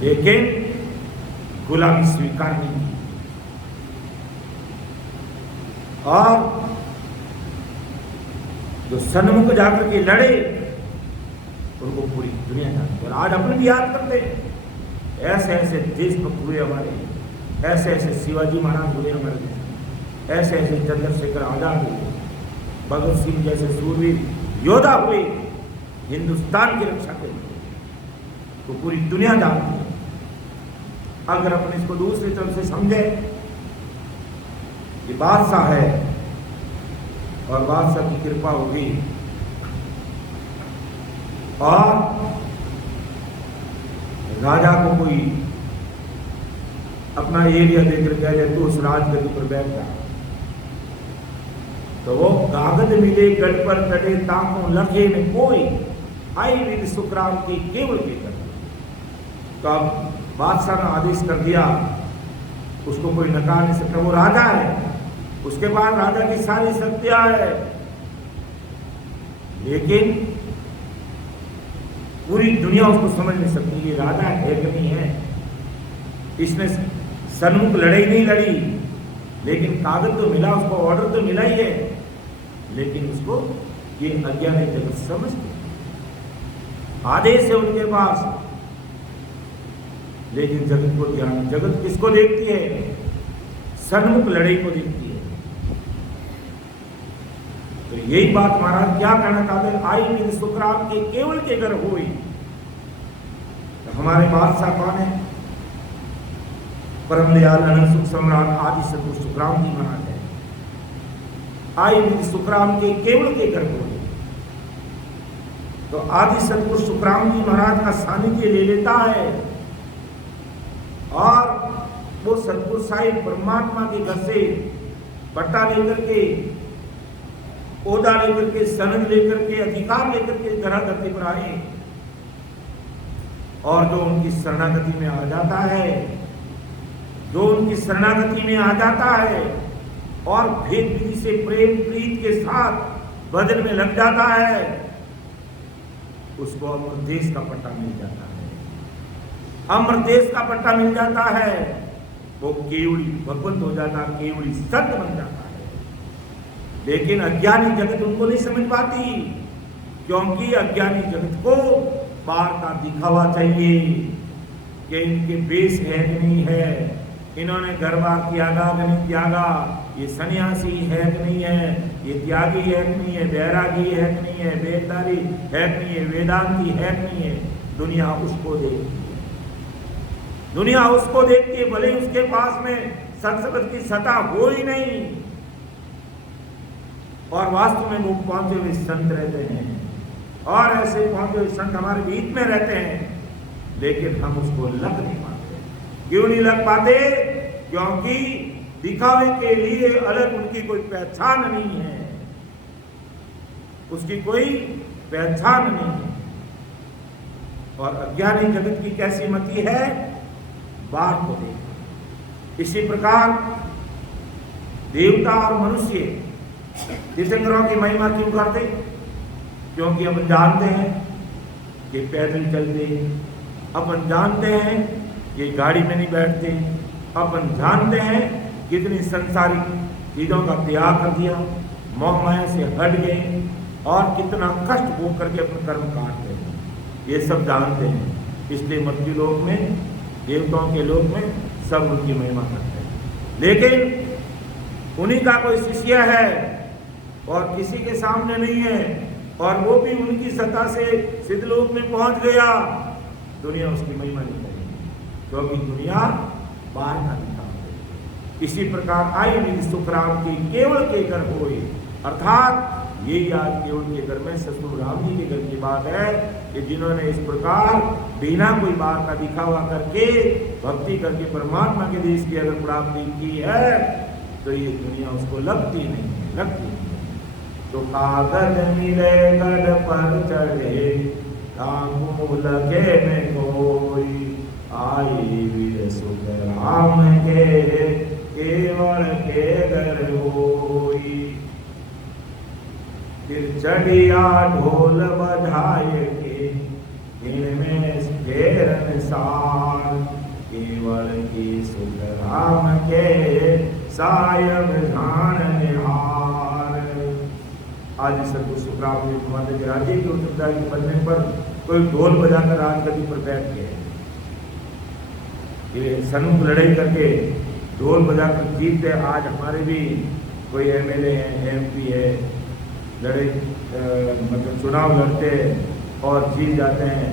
लेकिन गुलामी स्वीकार नहीं की। और जो सन्मुख जाकर के लड़े उनको पूरी दुनिया जानती है। और आज अपने भी याद करते हैं, ऐसे ऐसे देशभक्त हुए हमारे, ऐसे ऐसे शिवाजी महाराज हुए हमारे, ऐसे ऐसे चंद्रशेखर आजाद हुए, भगत सिंह जैसे सूरवीर योद्धा हुए हिंदुस्तान की रक्षा के लिए, तो पूरी दुनिया जानती है। अगर अपन इसको दूसरी तरफ से समझे कि बादशाह है और बादशाह की कृपा होगी, और राजा को कोई अपना एरिया देकर कह दे तू उस राजगद्दी पर बैठ जा, तो वो कागज मिले गढ़ पर कटे ताकों लखे में कोई, आई विद सुखराम की केवल के कर। तो अब बादशाह ने आदेश कर दिया, उसको कोई नकार नहीं सकता, वो राजा है, उसके बाद राजा की सारी शक्तियां है, लेकिन पूरी दुनिया उसको समझ नहीं सकती ये राजा है कि नहीं है। इसने सन्मुख लड़ाई नहीं लड़ी, लेकिन कागज तो मिला, उसको ऑर्डर तो मिला ही है, लेकिन उसको ये अज्ञानी जगत समझते, आदेश है उनके पास, लेकिन जगत को ध्यान, जगत किसको देखती है? सन्मुख लड़ाई को देखती है। तो यही बात महाराज क्या कहना चाहते हैं, आई विद सुखराम के केवल के घर हुई। तो हमारे बादशाह कौन है? परम दयाल अनंत सुख सम्राट आदि सतगुरु सुखराम जी महाराज है। आई विद सुखराम के केवल के घर हुई। तो आदि सतगुरु सुखराम जी महाराज का सानिध्य ले लेता है, और वो सतगुरु साहिब परमात्मा के घर से पट्टा लेकर के, ओदा लेकर के, सनद लेकर के, अधिकार लेकर के ग्रह धरती पर आए, और जो उनकी शरणागति में आ जाता है, जो उनकी शरणागति में आ जाता है और भेद विधि से प्रेम प्रीत के साथ बदन में लग जाता है, उसको अमर देश का पट्टा मिल जाता है, अमर देश का पट्टा मिल जाता है। वो केवड़ी भगवंत हो जाता है, केवड़ी सत्य बन जाता है। लेकिन अज्ञानी जगत उनको नहीं समझ पाती, क्योंकि अज्ञानी जगत को बाहर का दिखावा चाहिए कि इनके बेस है कि नहीं है, इन्होंने घर बार त्यागा कि नहीं त्यागा, ये सन्यासी है कि नहीं है, ये त्यागी है कि नहीं है, बैरागी है कि नहीं है, वेदारी है कि नहीं है, वेदांती है कि नहीं है। दुनिया उसको देखती है, दुनिया उसको देखती है, भले उसके पास में संस्कृत की सत्ता हो ही नहीं, और वास्तव में वो पहुंचे हुए संत रहते हैं, और ऐसे पहुंचे हुए संत हमारे बीच में रहते हैं, लेकिन हम उसको लग नहीं पाते। क्यों नहीं लग पाते? क्योंकि दिखावे के लिए अलग उनकी कोई पहचान नहीं है, उसकी कोई पहचान नहीं है। और अज्ञानी जगत की कैसी मति है, बात को देखो। इसी प्रकार देवता और मनुष्य तीर्थंकरों की महिमा क्यों करते? क्योंकि अपन जानते हैं कि पैदल चलते, अपन जानते हैं कि गाड़ी में नहीं बैठते, अपन जानते हैं कितनी संसारिक चीजों का त्याग कर दिया, मोह माया से हट गए, और कितना कष्ट भोग करके अपने कर्म काटते हैं, ये सब जानते हैं। इसलिए मृत्यु लोक में, देवताओं के लोक में सब उनकी महिमा करते हैं। लेकिन उन्हीं का कोई शिष्य है और किसी के सामने नहीं है, और वो भी उनकी सत्ता से सिद्धलोक में पहुंच गया, दुनिया उसकी महिमा नहीं करेगी, क्योंकि दुनिया बाहर का दिखा। इसी प्रकार आई विद सुखराम की केवल के घर होए, अर्थात यही आज केवल के घर में सतगुरु राम जी के घर की बात है कि जिन्होंने इस प्रकार बिना कोई बात का दिखावा करके भक्ति करके परमात्मा के देश की अगर प्राप्ति की है, तो ये दुनिया उसको लगती नहीं है, लगती नहीं। तो कागज मिले गढ़ पर चढ़े, ताकू लगे में कोई, आई विद सुखराम के केवल के घर होई। चढ़िया ढोल बजाए के इनमें फेरन सार, केवल की सुख राम के सायब ध्यान निहार। आज सदगुरु सुखराम जी माता के राज्य की उत्तरदायी के बनने पर कोई ढोल बजाकर राजगद्दी पर बैठ गए। ये सन्मुख लड़ाई करके ढोल बजाकर जीतते। आज हमारे भी कोई एमएलए है, एमपी है, लड़े मतलब चुनाव लड़ते और जीत जाते हैं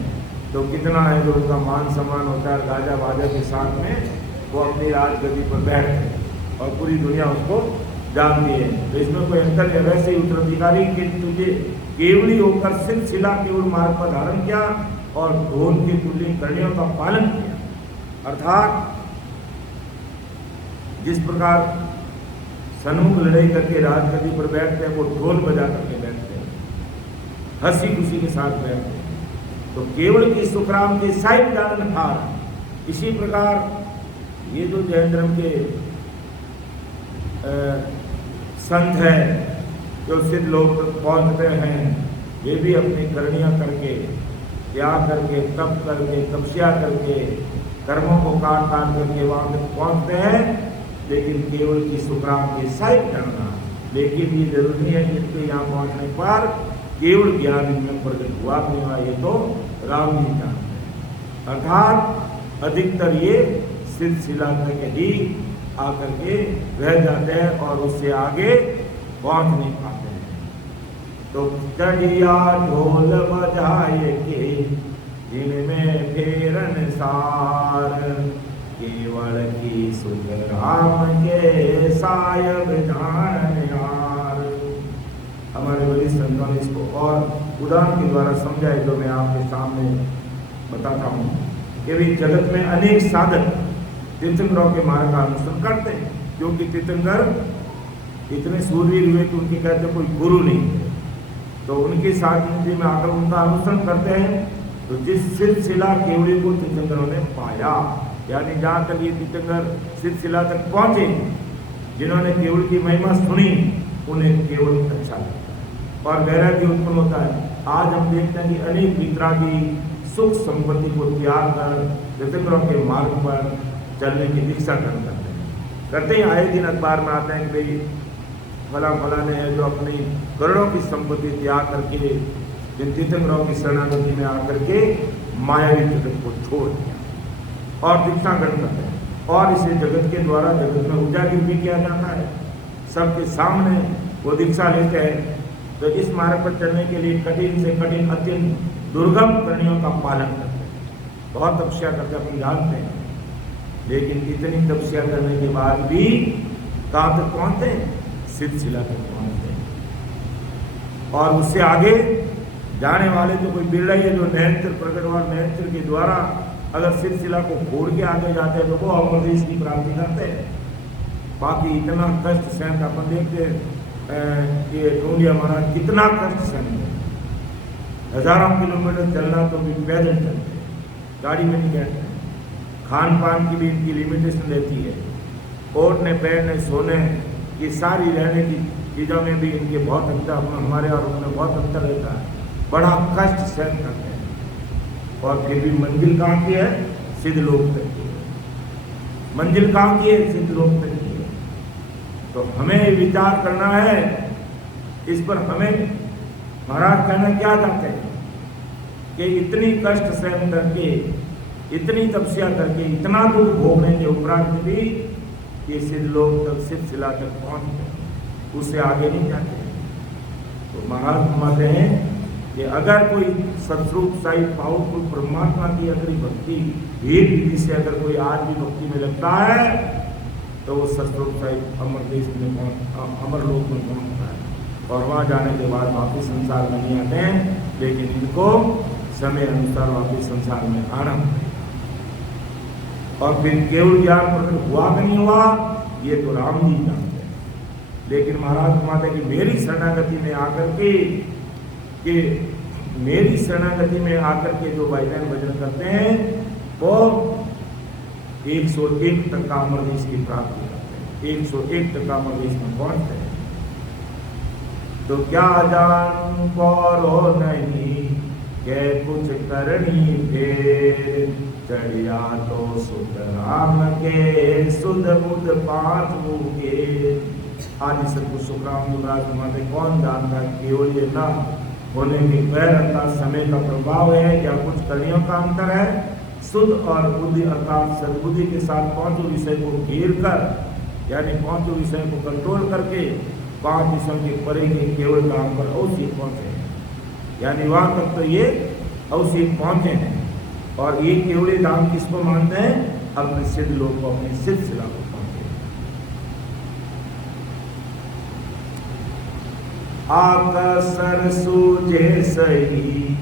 तो कितना है जो उनका मान सम्मान होता है। गाजा बाजा के साथ में वो अपनी राजगद्दी पर बैठते हैं और पूरी दुनिया उसको जानती है। तो इसमें कोई अंतर है। वैसे ही उत्तराधिकारी के तुझे केवली होकर सिलसिला केवल मार्ग पर धारण किया और ढोल की तुल्य करणियों का पालन किया। अर्थात जिस प्रकार सन्मुख लड़ाई करके राजगद्दी पर बैठते हैं वो ढोल बजा करके बैठते हैं, हंसी खुशी के साथ बैठते हैं। तो केवल की सुखराम के साहिब जानन हार। इसी प्रकार ये जो जैन धर्म के संत है जो सिद्ध लोग पहुंचते हैं, ये भी अपनी करणियां करके, त्याग करके, तप करके, तपस्या करके, कर्मों को काट काट करके वहां तक पहुंचते हैं। लेकिन केवल की सुखराम के साहिब जानना, लेकिन ये जरूरी है कि इनके यहाँ पहुंचने पर केवल ज्ञान इनमें प्रकट हुआ नहीं हुआ, ये तो राम जी जानते हैं। अर्थात अधिकतर ये सिलसिला तक ही आकर के रह जाते हैं और उससे आगे पहुंच नहीं पाते हैं। तो चढ़िया ढोल बजाए के जिनमें फेरन सार, केवल की सुख राम के सायब ध्यान निहार। हमारे वरिष्ठ संतों ने इसको और उदाहरण के द्वारा समझा है, जो मैं आपके सामने बताता हूँ कि भी जगत में अनेक साधक तीर्थंकरों के मार्ग का अनुसरण करते हैं, क्योंकि तीर्थंकर इतने सूरवीर हुए कि उनके कहते कोई गुरु नहीं है, तो उनके सानिध्य में आकर उनका अनुसरण करते हैं। तो जिस सिलसिला केवड़ी को तीर्थंकरों ने पाया, यानी जहाँ तक ये तीर्थंकर सिलसिला तक पहुँचे, जिन्होंने केवल की महिमा सुनी, उन्हें केवल अच्छा लगता है और वैराग्य उत्पन्न होता है। आज हम देखते हैं कि अनेक वितरागी सुख संपत्ति को त्याग कर तीर्थंकरों के मार्ग पर चलने की दीक्षा करते ही आए दिन अखबार में आते हैं कि भाई फला फला ने है जो अपनी करोड़ों की संपत्ति त्याग करके जिन तीर्थंकरों की शरणागति में आकर के मायावी जगत को छोड़ दिया और दीक्षा ग्रहण करते हैं। और इसे जगत के द्वारा जगत में उजागर भी किया जाता है, सबके सामने वो दीक्षा लेते हैं। तो इस मार्ग पर चलने के लिए कठिन से कठिन अत्यंत दुर्गम करणियों का पालन करते हैं, बहुत तपस्या करते अपनी जानते हैं। लेकिन इतनी तपस्या करने के बाद भी कहाँ तक पहुँचते हैं? सिलसिला तक पहुँचते हैं। और उससे आगे जाने वाले तो कोई बिरला ही है जो नैत्र प्रकट और नैत्र के द्वारा अगर सिलसिला को छोड़ के आगे जाते हैं तो वो अमरदेश की प्राप्ति करते हैं। बाकी इतना कष्ट सहन अपन देखते हैं कि टोलिया महाराज कितना कष्ट सहन है, हजारों किलोमीटर चलना तो भी पैदल चलते हैं, गाड़ी में नहीं बैठते। खान पान की भी इनकी लिमिटेशन रहती है, ओढ़ने पैरने सोने की सारी रहने की चीज़ों में भी इनके बहुत अंतर, हमारे और उनमें बहुत अंतर रहता है, बड़ा कष्ट सहन करते हैं। और फिर भी मंजिल कहाँ की है? सिद्ध लोक तक की है। मंजिल कहाँ की है? सिद्ध लोक तक की है। तो हमें विचार करना है इस पर। हमें महाराज कहना क्या चाहते हैं कि इतनी कष्ट सहन करके, इतनी तपस्या करके, इतना दुख भोगने के उपरांत भी ये सिद्ध लोक तक, सिलसिला तक पहुँच गए, उससे आगे नहीं जाते। तो महाराज फरमाते हैं कि अगर कोई सतरूप साई पावरफुल परमात्मा की अगर भक्ति धीर विधि से अगर कोई आज भी भक्ति में लगता है तो वो सतरूप साई अमर देश में अमर लोक में पहुँचता है और वहाँ जाने के बाद वापिस संसार में नहीं आते हैं, लेकिन इनको समय अनुसार वापिस संसार में आना पड़ेगा। और फिर केवल ज्ञान प्रकट हुआ कि नहीं हुआ ये तो राम जी जानते हैं। लेकिन महाराज माता की मेरी शरणागति में आकर के मेरी शरणागति में आकर के जो भाई बहन भजन करते हैं वो 101 तक का अमरदेश की प्राप्ति करते हैं, 101 तक का अमरदेश में पहुंचते हैं। तो क्या जानूं पौरो नहीं के कुछ करनी फेर, चढ़िया तो सुध राम के सुध बुध पांचू के। आदि सतगुरु सुखराम जी महाराज माते कौन जानता है केवल ये ना होने के पैर अर्थात समय का प्रभाव है या कुछ कलियों का अंतर है। शुद्ध और बुद्धि अर्थात सद्बुद्धि के साथ पांचों विषय को घेर कर यानी पांचों विषय को कंट्रोल करके पांच विषयों के परे के केवल धाम पर अवश्य पहुंचे हैं, यानी वहां तक तो ये अवश्य पहुंचे हैं। और ये केवल धाम किसको मानते हैं? अपने सिद्ध लोग को, अपनी सिद्ध शिला को पहुंचे। आकसर सूझे सही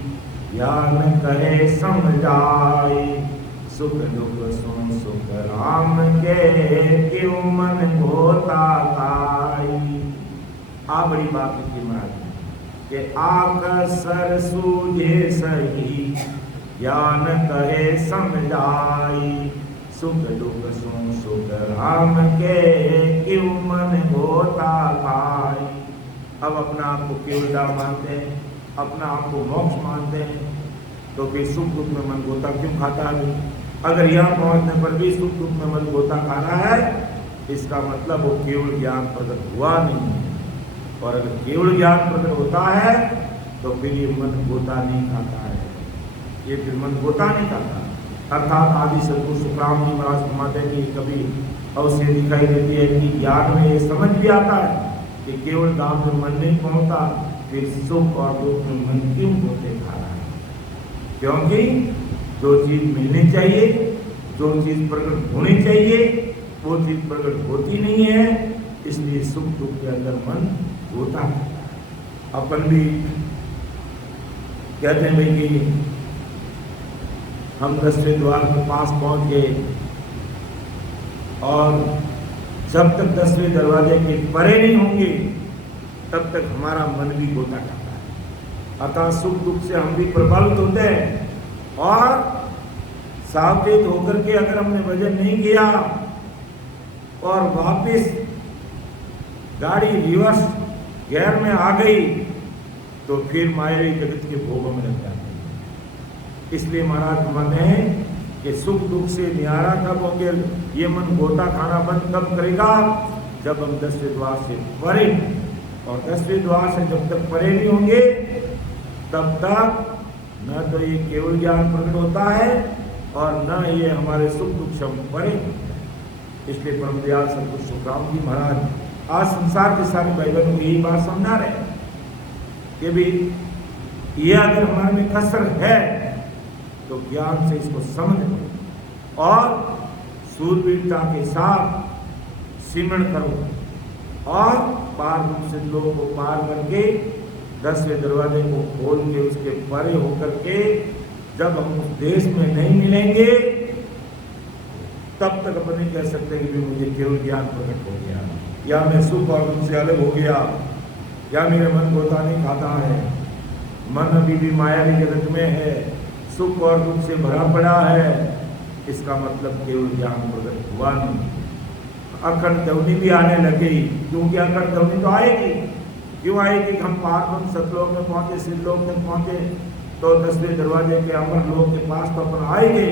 ज्ञान कहे समझाए, सुख दुख सुन सुख राम के क्यों मन होता ताई। आ बड़ी बात लिखी महाराज कि आकसर सूझे सही ज्ञान कहे समझाई, सुख दुख सुन सुख राम के क्यों मन होता ताई। अब अपना आप को केवल दाम मानते हैं, अपना आप को मोक्ष मानते हैं, तो फिर सुख दुख में मन गोता क्यों खाता है? अगर यहाँ पहुँचने पर भी सुख दुख में मन गोता खा रहा है, इसका मतलब वो केवल ज्ञान प्रकट हुआ नहीं है। और अगर केवल ज्ञान प्रकट होता है तो फिर ये मन गोता नहीं खाता है, ये फिर मन गोता नहीं खाता। अर्थात आदि सतगुरु सुखराम जी महाराज फरमाते हैं कि कभी अवश्य दिखाई देती है कि ज्ञान में ये समझ भी आता है कि केवल दाम में मन नहीं पहुंचता, फिर सुख और दुख में मन क्यों होते खा रहा है? क्योंकि जो चीज मिलनी चाहिए, जो चीज प्रकट होनी चाहिए, वो चीज प्रकट होती नहीं है, इसलिए सुख दुख के अंदर मन होता है। अपन भी कहते हैं भाई कि हम 10वें द्वार के पास पहुंच गए और जब तक 10वें दरवाजे के परे नहीं होंगे तब तक हमारा मन भी गोता करता है। अतः सुख दुख से हम भी प्रभावित होते हैं और सावचेत होकर के अगर हमने भजन नहीं किया और वापस गाड़ी रिवर्स गियर में आ गई तो फिर मायावी जगत के भोगों में लग जाते हैं। इसलिए महाराज मानते हैं कि सुख दुख से निहारा कब होंगे, ये मन गोता खाना बंद कब करेगा? जब हम 10वें द्वार से परे, और 10वें द्वार से जब तक परे नहीं होंगे तब तक न तो ये केवल ज्ञान प्रकट होता है और न ये हमारे सुख दुख से हम परे। इसलिए परम दयाल सतगुरु सुखराम जी महाराज आज संसार के सारे भाई बहनों को यही बात समझा रहे हैं कि भी ये अगर हमारे में कसर है तो ज्ञान से इसको समझ लो और सूरवीरता के साथ सिमरण करो और पार रूप से लोगों को पार करके 10वें दरवाजे को खोल के उसके परे होकर के जब हम उस देश में नहीं मिलेंगे तब तक अपन नहीं कह सकते कि मुझे केवल ज्ञान प्रकट हो गया, या मैं सुख और दुख से अलग हो गया, या मेरे मन गोता नहीं खाता है, मन अभी भी मायावी जगत में है, सुख और दुख से भरा पड़ा है। इसका मतलब केवल ज्ञान प्रकट हुआ नहीं। अखंड ध्वनि भी आने लगी, क्योंकि अखंड ध्वनि तो आएगी। क्यों आएगी? हम पार सतलोक में पहुंचे, सिद्धलोक में पहुंचे तो 10वें दरवाजे के अमर लोक के पास तो अपन आएंगे,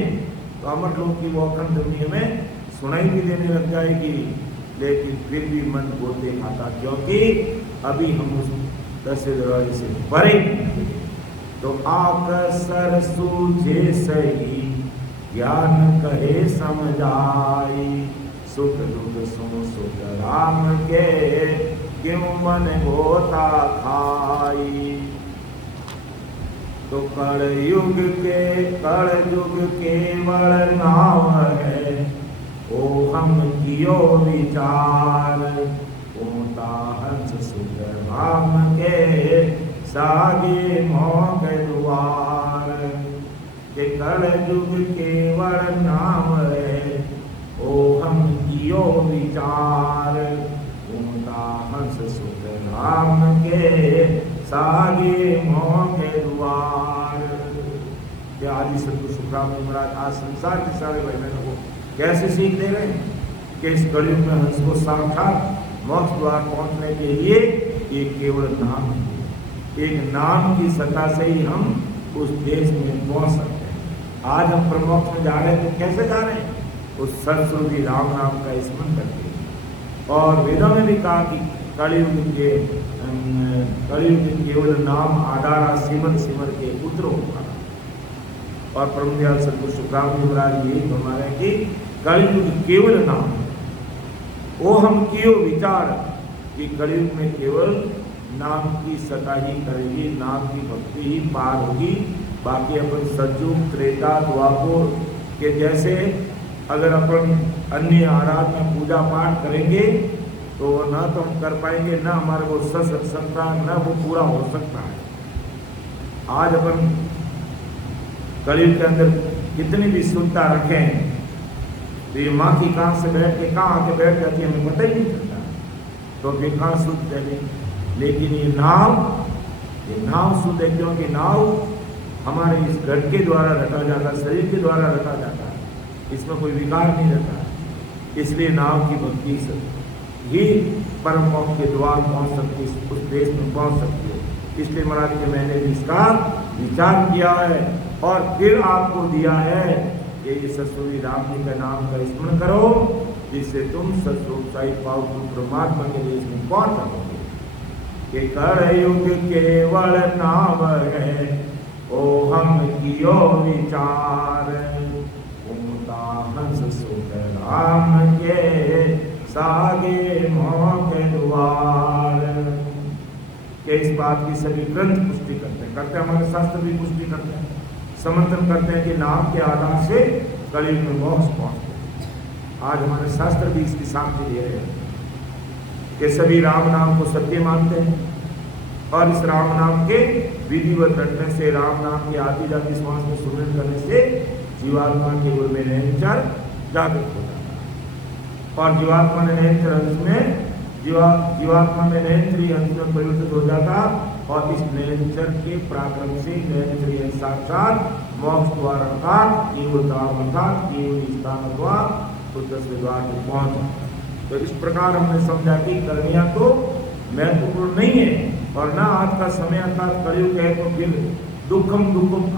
तो अमर लोक की वो अखंड ध्वनि हमें सुनाई भी देने लग जाएगी, लेकिन फिर भी मन गोते खाता, क्योंकि अभी हम उस 10वें दरवाजे से परे। तो आकसर सूझे सही ज्ञान कहे समझाई, सुख दुख सुन सुख राम के क्यों मन गोता खाई। तो कलयुग केवल नाम है, ओ हम कियो विचार, होता हंस सुख राम के सागे मोह द्वार। के कलयुग केवल नाम है, ओ हम कियो विचार, होता हंस सुख राम के सागे मोह द्वार। क्या आदि सतगुरु सुखराम जी महाराज आज संसार के सारे भाई बहनों को कैसे सीख दे रहे हैं कि इस कलयुग में हंस को साक्षात मोक्ष द्वार पहुंचने के लिए ये केवल नाम है। एक नाम की सत्ता से ही हम उस देश में पहुंच सकते हैं। आज हम परमोक्ष में जा रहे हैं तो कैसे जा रहे हैं? उस सत्स्वरूपी राम नाम का स्मरण करके। और वेदों में भी कहा कि कलयुग केवल नाम आधारा सिमर सिमर के पुत्र होगा। और परमदयाल सदगुरु सुखराम जी महाराज यही फरमा रहे हैं कि कलयुग केवल नाम, वो हम कियो विचार कि कलयुग में केवल नाम की सता ही करेगी, नाम की भक्ति ही पार होगी। बाकी अपन सतयुग त्रेता द्वापर के जैसे अगर अपन अन्य आराधना पूजा पाठ करेंगे तो ना तो हम कर पाएंगे, ना हमारे को सकता, ना वो पूरा हो सकता है। आज अपन कलयुग के अंदर कितनी भी शुद्धता रखें तो ये माँ की कान से बैठ के कहाँ आके बैठ जाती है हमें पता ही नहीं चलता, तो अभी कहाँ शुद्ध है। लेकिन ये नाव शुद्ध है, क्योंकि नाव हमारे इस घट के द्वारा रखा जाता है, शरीर के द्वारा रखा जाता है, इसमें कोई विकार नहीं रहता। इसलिए नाव की भक्ति से ही परम मोक्ष के द्वार पहुंच सकती है, उस देश में पहुंच सकती है। इसलिए महाराज के मैंने भी इसका विचार किया है और फिर आपको दिया है कि सतस्वरूपी राम जी का नाम का स्मरण करो, जिससे तुम सतस्वरूप साई पाओ, तुम परमात्मा के देश में पहुंच सकोगे। कि कलयुग केवल नाम है, ओ हम कियो विचार, हंस सुख राम के सागे मोह के द्वार। के इस बात की सभी ग्रंथ पुष्टि करते हैं, हमारे शास्त्र भी पुष्टि करते हैं, समर्थन करते हैं कि नाम के आधार से कलयुग में मोक्ष पहुंचते हैं। आज हमारे शास्त्र भी इसकी साक्षी दे रहे हैं कि सभी राम नाम को सत्य मानते हैं और इस राम नाम के विधिवत रटने से, राम नाम के आदि जाति श्वास में सुमिरन करने से जीवात्मा के उर में नैनचर जागृत हो जाता है और जीवात्मा ने नैनचर अंश में जीवात्मा में नैनचरी अंश में परिवर्तित हो जाता और इस नैनचर के पराक्रम से नैनचरी अंश साक्षात मोक्ष द्वार अर्थात केवल धाम अर्थात केवल स्थान द्वार उस 10वें द्वार में पहुंच जाता है। तो इस प्रकार हमने समझा कि कर्मियां तो महत्वपूर्ण नहीं है और ना आज का समय अर्थात कलयुग है तो फिर दुखम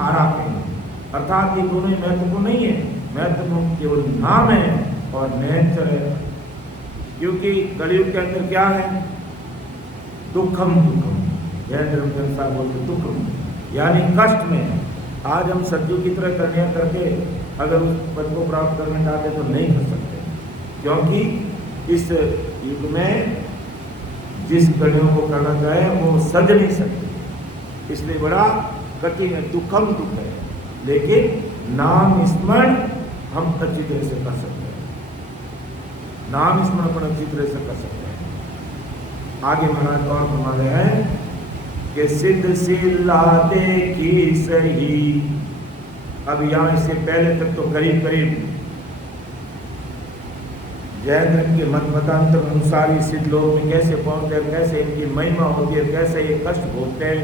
आराम है, अर्थात ये दोनों ही महत्वपूर्ण नहीं है। महत्वपूर्ण केवल नाम है और नैनचर है, क्योंकि कलयुग के अंदर क्या है? दुखम जैन धर्म के अनुसार बोलते दुखम यानी कष्ट में। आज हम सज्जू की तरह कर्मियां करके अगर उस पद को प्राप्त करना चाहते तो नहीं कर सकते, क्योंकि इस युग में जिस कर्मियों को करना चाहे वो सज नहीं सकते, इसलिए बड़ा कठिन है, दुखम दुख है। लेकिन नाम स्मरण हम अच्छी तरह से कर सकते हैं, नाम स्मरण पर अच्छी तरह से कर सकते हैं। आगे महाराज और फरमा रहे हैं कि सिद्ध सिला देखी सही। अब यहाँ इससे पहले तक तो करीब जैन धर्म के मतांतर अनुसार ही सिद्ध लोग में कैसे पहुंचते हैं, कैसे इनकी महिमा होती है, कैसे ये कष्ट भोगते हैं,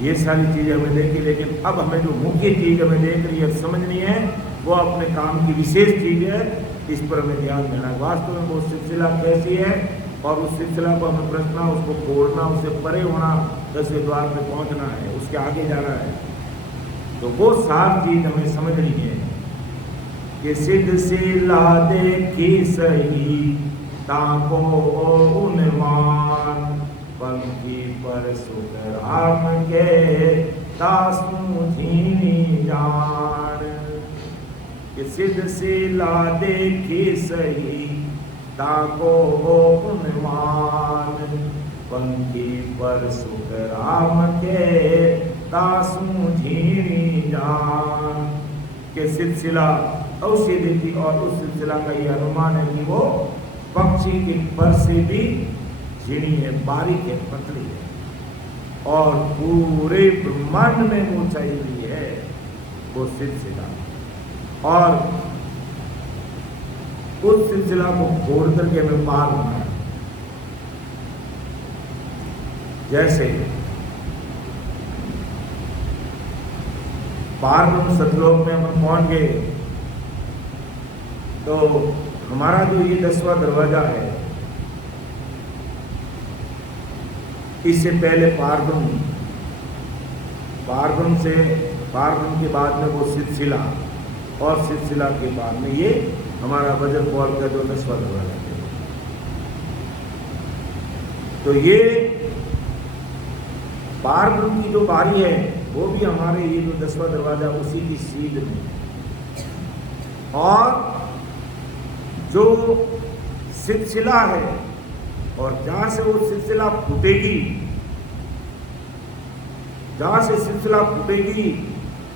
ये सारी चीजें हमें देखी। लेकिन अब हमें जो मुख्य चीज हमें देख रही है, समझनी है, वो अपने काम की विशेष चीज है, इस पर हमें ध्यान देना है। वास्तव में वो सिलसिला कैसी है और उस सिलसिला को हमें प्रश्न उसको तोड़ना, उससे परे होना, 10वें द्वार पे पहुंचना है, उसके आगे जाना है। तो वो सात चीज हमें समझनी है कि सिद्ध सिला देखी सही ताको उन्मान, पंक्ति पर सुख राम के दासू झीनी जान। कि सिद्ध सिला देखी सही ताको उन्मान, पंक्ति पर सुख राम के दासू झीनी जान। के सिलसिला औषधि थी और उस सिलसिला का ये अनुमान है कि वो पक्षी के पर से भी झीणी है, बारीक है, पतली है और पूरे ब्रह्मांड में वो चाहिए है वो सिलसिला। और उस सिलसिला को छोड़ करके हमें पार होना है। जैसे पार सतलोक में हम पहुंच गए तो हमारा जो ये 10वां दरवाजा है इससे पहले पारब्रह्म से पारब्रह्म के बाद में वो सिलसिला, और सिलसिला के बाद में ये हमारा वज्र पॉल का जो 10वां दरवाजा है। तो ये पारब्रह्म की जो बारी है वो भी हमारे ये जो 10वां दरवाजा उसी की सीध में, और जो सिलसिला है और जहां से वो सिलसिला फूटेगी, जहां से सिलसिला फूटेगी,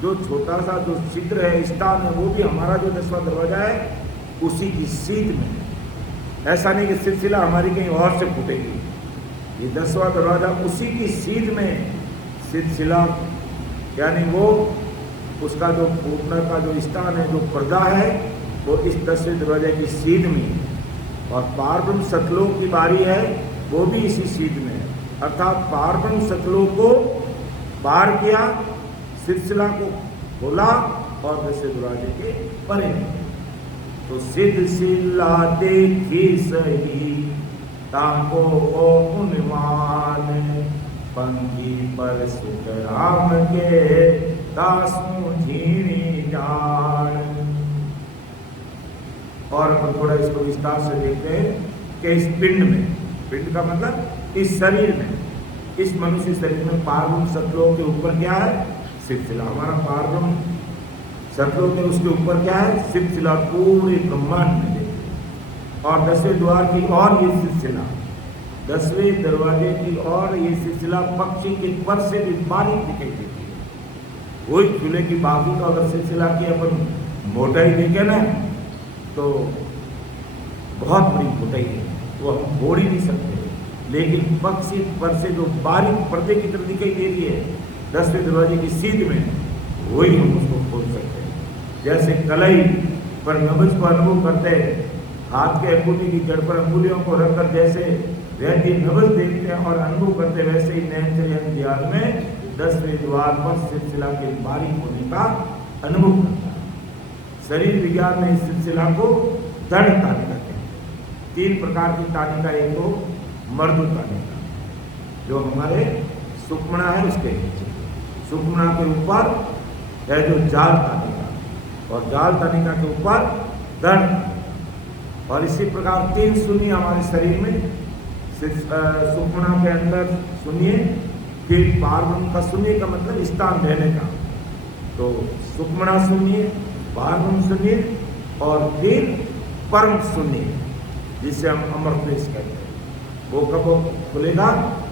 जो छोटा सा जो छिद्र है, स्थान है, वो भी हमारा जो 10वां दरवाजा है उसी की सीध में। ऐसा नहीं कि सिलसिला हमारी कहीं और से फूटेगी, ये 10वां दरवाजा उसी की सीध में सिलसिला, यानी वो उसका जो फूटने का जो स्थान है, जो पर्दा है, वो इस 10वें दरवाजे की सीध में। और पारब्रह्म सतलोक की बारी है वो भी इसी सीध में है, अर्थात पारब्रह्म सतलोक को पार किया, सिलसिला को खोला और 10वें दरवाजे के परे। तो सिद्ध सिला देखी सही ताको उन्मान, पंखी पर सुख राम के दासों झीणी जान। और अपन थोड़ा इसको विस्तार से देखते हैं कि इस पिंड में, पिंड का मतलब इस शरीर में, इस मनुष्य शरीर में पारब्रह्म सतलोक के ऊपर क्या है? सिलसिला। हमारा पारब्रह्म सतलोक है, उसके ऊपर क्या है? सिलसिला पूरे ब्रह्मांड में देखते। और 10वें द्वार की और ये सिलसिला, 10वें दरवाजे की और ये सिलसिला पक्षी के पर से भी बारीक दिखाई देती है। वही झूले की बाजू का अगर सिलसिला की अपन मोटाई देखे ना तो बहुत बड़ी मोटाई है, वो हम मोड़ ही नहीं सकते। लेकिन पक्षी पर से जो बारीक पर्दे की तरह दिखाई दे रही है 10वें दरवाजे की सीध में, वही हम उसको खोल सकते हैं। जैसे कलई पर नब्ज को अनुभव करते हैं, हाथ के अंगूठी की जड़ पर अंगुलियों को रखकर जैसे वैद्य नब्ज देखते हैं और अनुभव करते, वैसे ही नैन ध्यान में 10वें द्वार पर सिलसिला के बारीक होने का अनुभव करता है। शरीर विज्ञान में इस सिलसिला को दृढ़ तानिका कहते हैं। 3 प्रकार की तानिका, एक तो मर्दु तानिका जो हमारे सुक्मणा है उसके नीचे, सुक्मणा के ऊपर है जो जाल तानिका, और जाल तानिका के ऊपर दृढ़। और इसी प्रकार 3 शून्य हमारे शरीर में, सुक्मणा के अंदर शून्य, फिर पारब्रह्म का शून्य का मतलब स्थान रहने का, तो सुक्मणा शून्य, पारब्रह्म शून्य, और फिर परम शून्य जिसे हम अमर प्लेस कहते हैं। वो कब खुलेगा?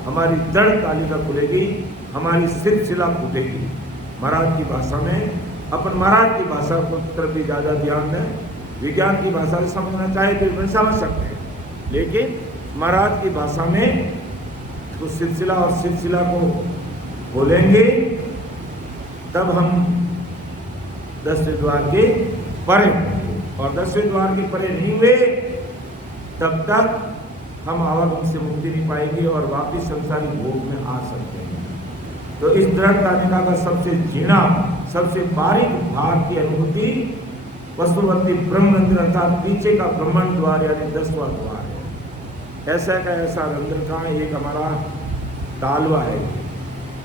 हमारी दृढ़ तालिका खुलेगी, हमारी सिलसिला फूटेगी। महाराज की भाषा में, अपन महाराज की भाषा को तरफ भी ज़्यादा ध्यान दें। विज्ञान की भाषा से समझना चाहे तो समझ सकते हैं, लेकिन महाराज की भाषा में तो सिलसिला और सिलसिला को खोलेंगे तब हम 10वें द्वार के परे, और 10वें द्वार के परे नहीं हुए तब तक हम आवागम से मुक्ति नहीं पाएंगे और वापिस संसारिक भोग में आ सकते हैं। तो इस दृढ़ तानिका का सबसे झीणा, सबसे बारीक भाग की अनुभूति वस्तुवती ब्रह्म रंध्र अर्थात पीछे का ब्रह्मांड द्वार यानी 10वां द्वार है। ऐसा का ऐसा रंध्र का एक हमारा तालवा है,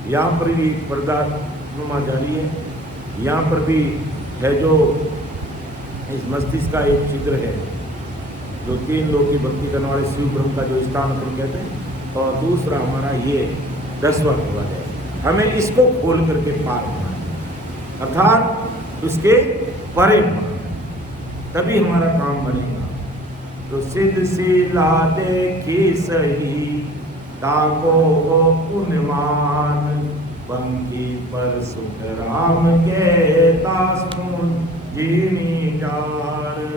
यहाँ पर भी पर्दा नुमा जारी है, यहाँ पर भी है जो इस मस्तिष्क का एक छिद्र है जो 3 लोग की भक्ति करने वाले शिव ब्रह्म का जो स्थान अपन कहते हैं, और दूसरा हमारा ये 10वां दरवाजा है। हमें इसको खोल करके पार होना है, अर्थात उसके परे होना है, तभी हमारा काम बनेगा। तो सिद्ध सिला देखी सही ताको पुण्यमान, पंक्ति पर सुख राम के तासुन जीनी जान।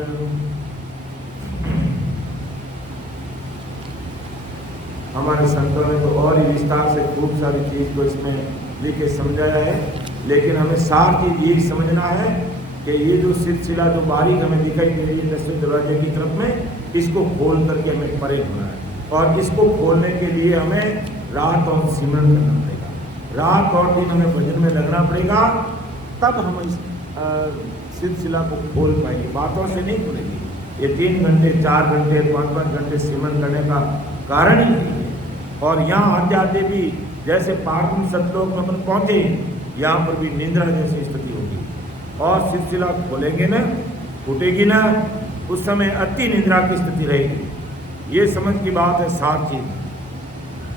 हमारे संतों ने तो और ही विस्तार से खूब सारी चीज़ को इसमें लिखे समझाया है, लेकिन हमें सार चीज़ ये समझना है कि ये जो सिलसिला जो बारीक हमें दिखाई दे रही है 10वें दरवाजे की तरफ में, इसको खोल करके हमें परे होना है। और इसको खोलने के लिए हमें रात और सिमरन करना पड़ेगा, रात और दिन हमें भजन में लगना पड़ेगा, तब हम इस सिलसिला को खोल पाएंगे। बातों से नहीं खुलेगी। ये 3 घंटे 4 घंटे 5-5 घंटे सिमरन करने का कारण ही नहीं है। और यहाँ आते आते भी जैसे पार्थिव सतलोक में अपन पहुंचे, यहाँ पर भी निंद्रा जैसी स्थिति होगी और सिलसिला खोलेंगे ना, फूटेगी ना, उस समय अति निंद्रा की स्थिति रहेगी। ये समझ की बात है। साथ ही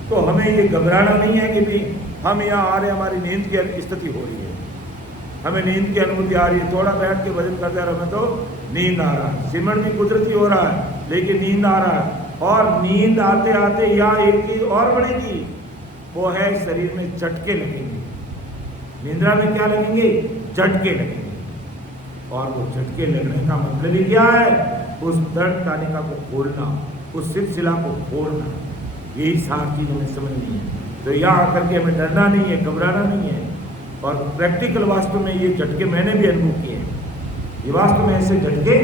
तो हमें ये घबराना नहीं है कि भी हम यहाँ आ रहे, हमारी नींद की स्थिति हो रही है, हमें नींद की अनुभूति आ रही है, थोड़ा बैठ के भजन करते रहे, हमें तो नींद आ रहा है, सिमरन भी कुदरती हो रहा है, लेकिन नींद आ रहा है। और नींद आते आते यहाँ एक चीज और बढ़ेगी, वो है शरीर में झटके लगेंगे। निंद्रा में क्या लगेंगे? झटके लगेंगे। और वो झटके लगने का मतलब ही क्या है? उस दर्द तालिका को खोलना, उस सिलसिला को खोलना, यही सारी चीज हमें समझनी है। तो यहाँ आकर के हमें डरना नहीं है, घबराना नहीं है। और प्रैक्टिकल वास्तव में ये झटके मैंने भी अनुभव किए हैं। ये वास्तव में ऐसे झटके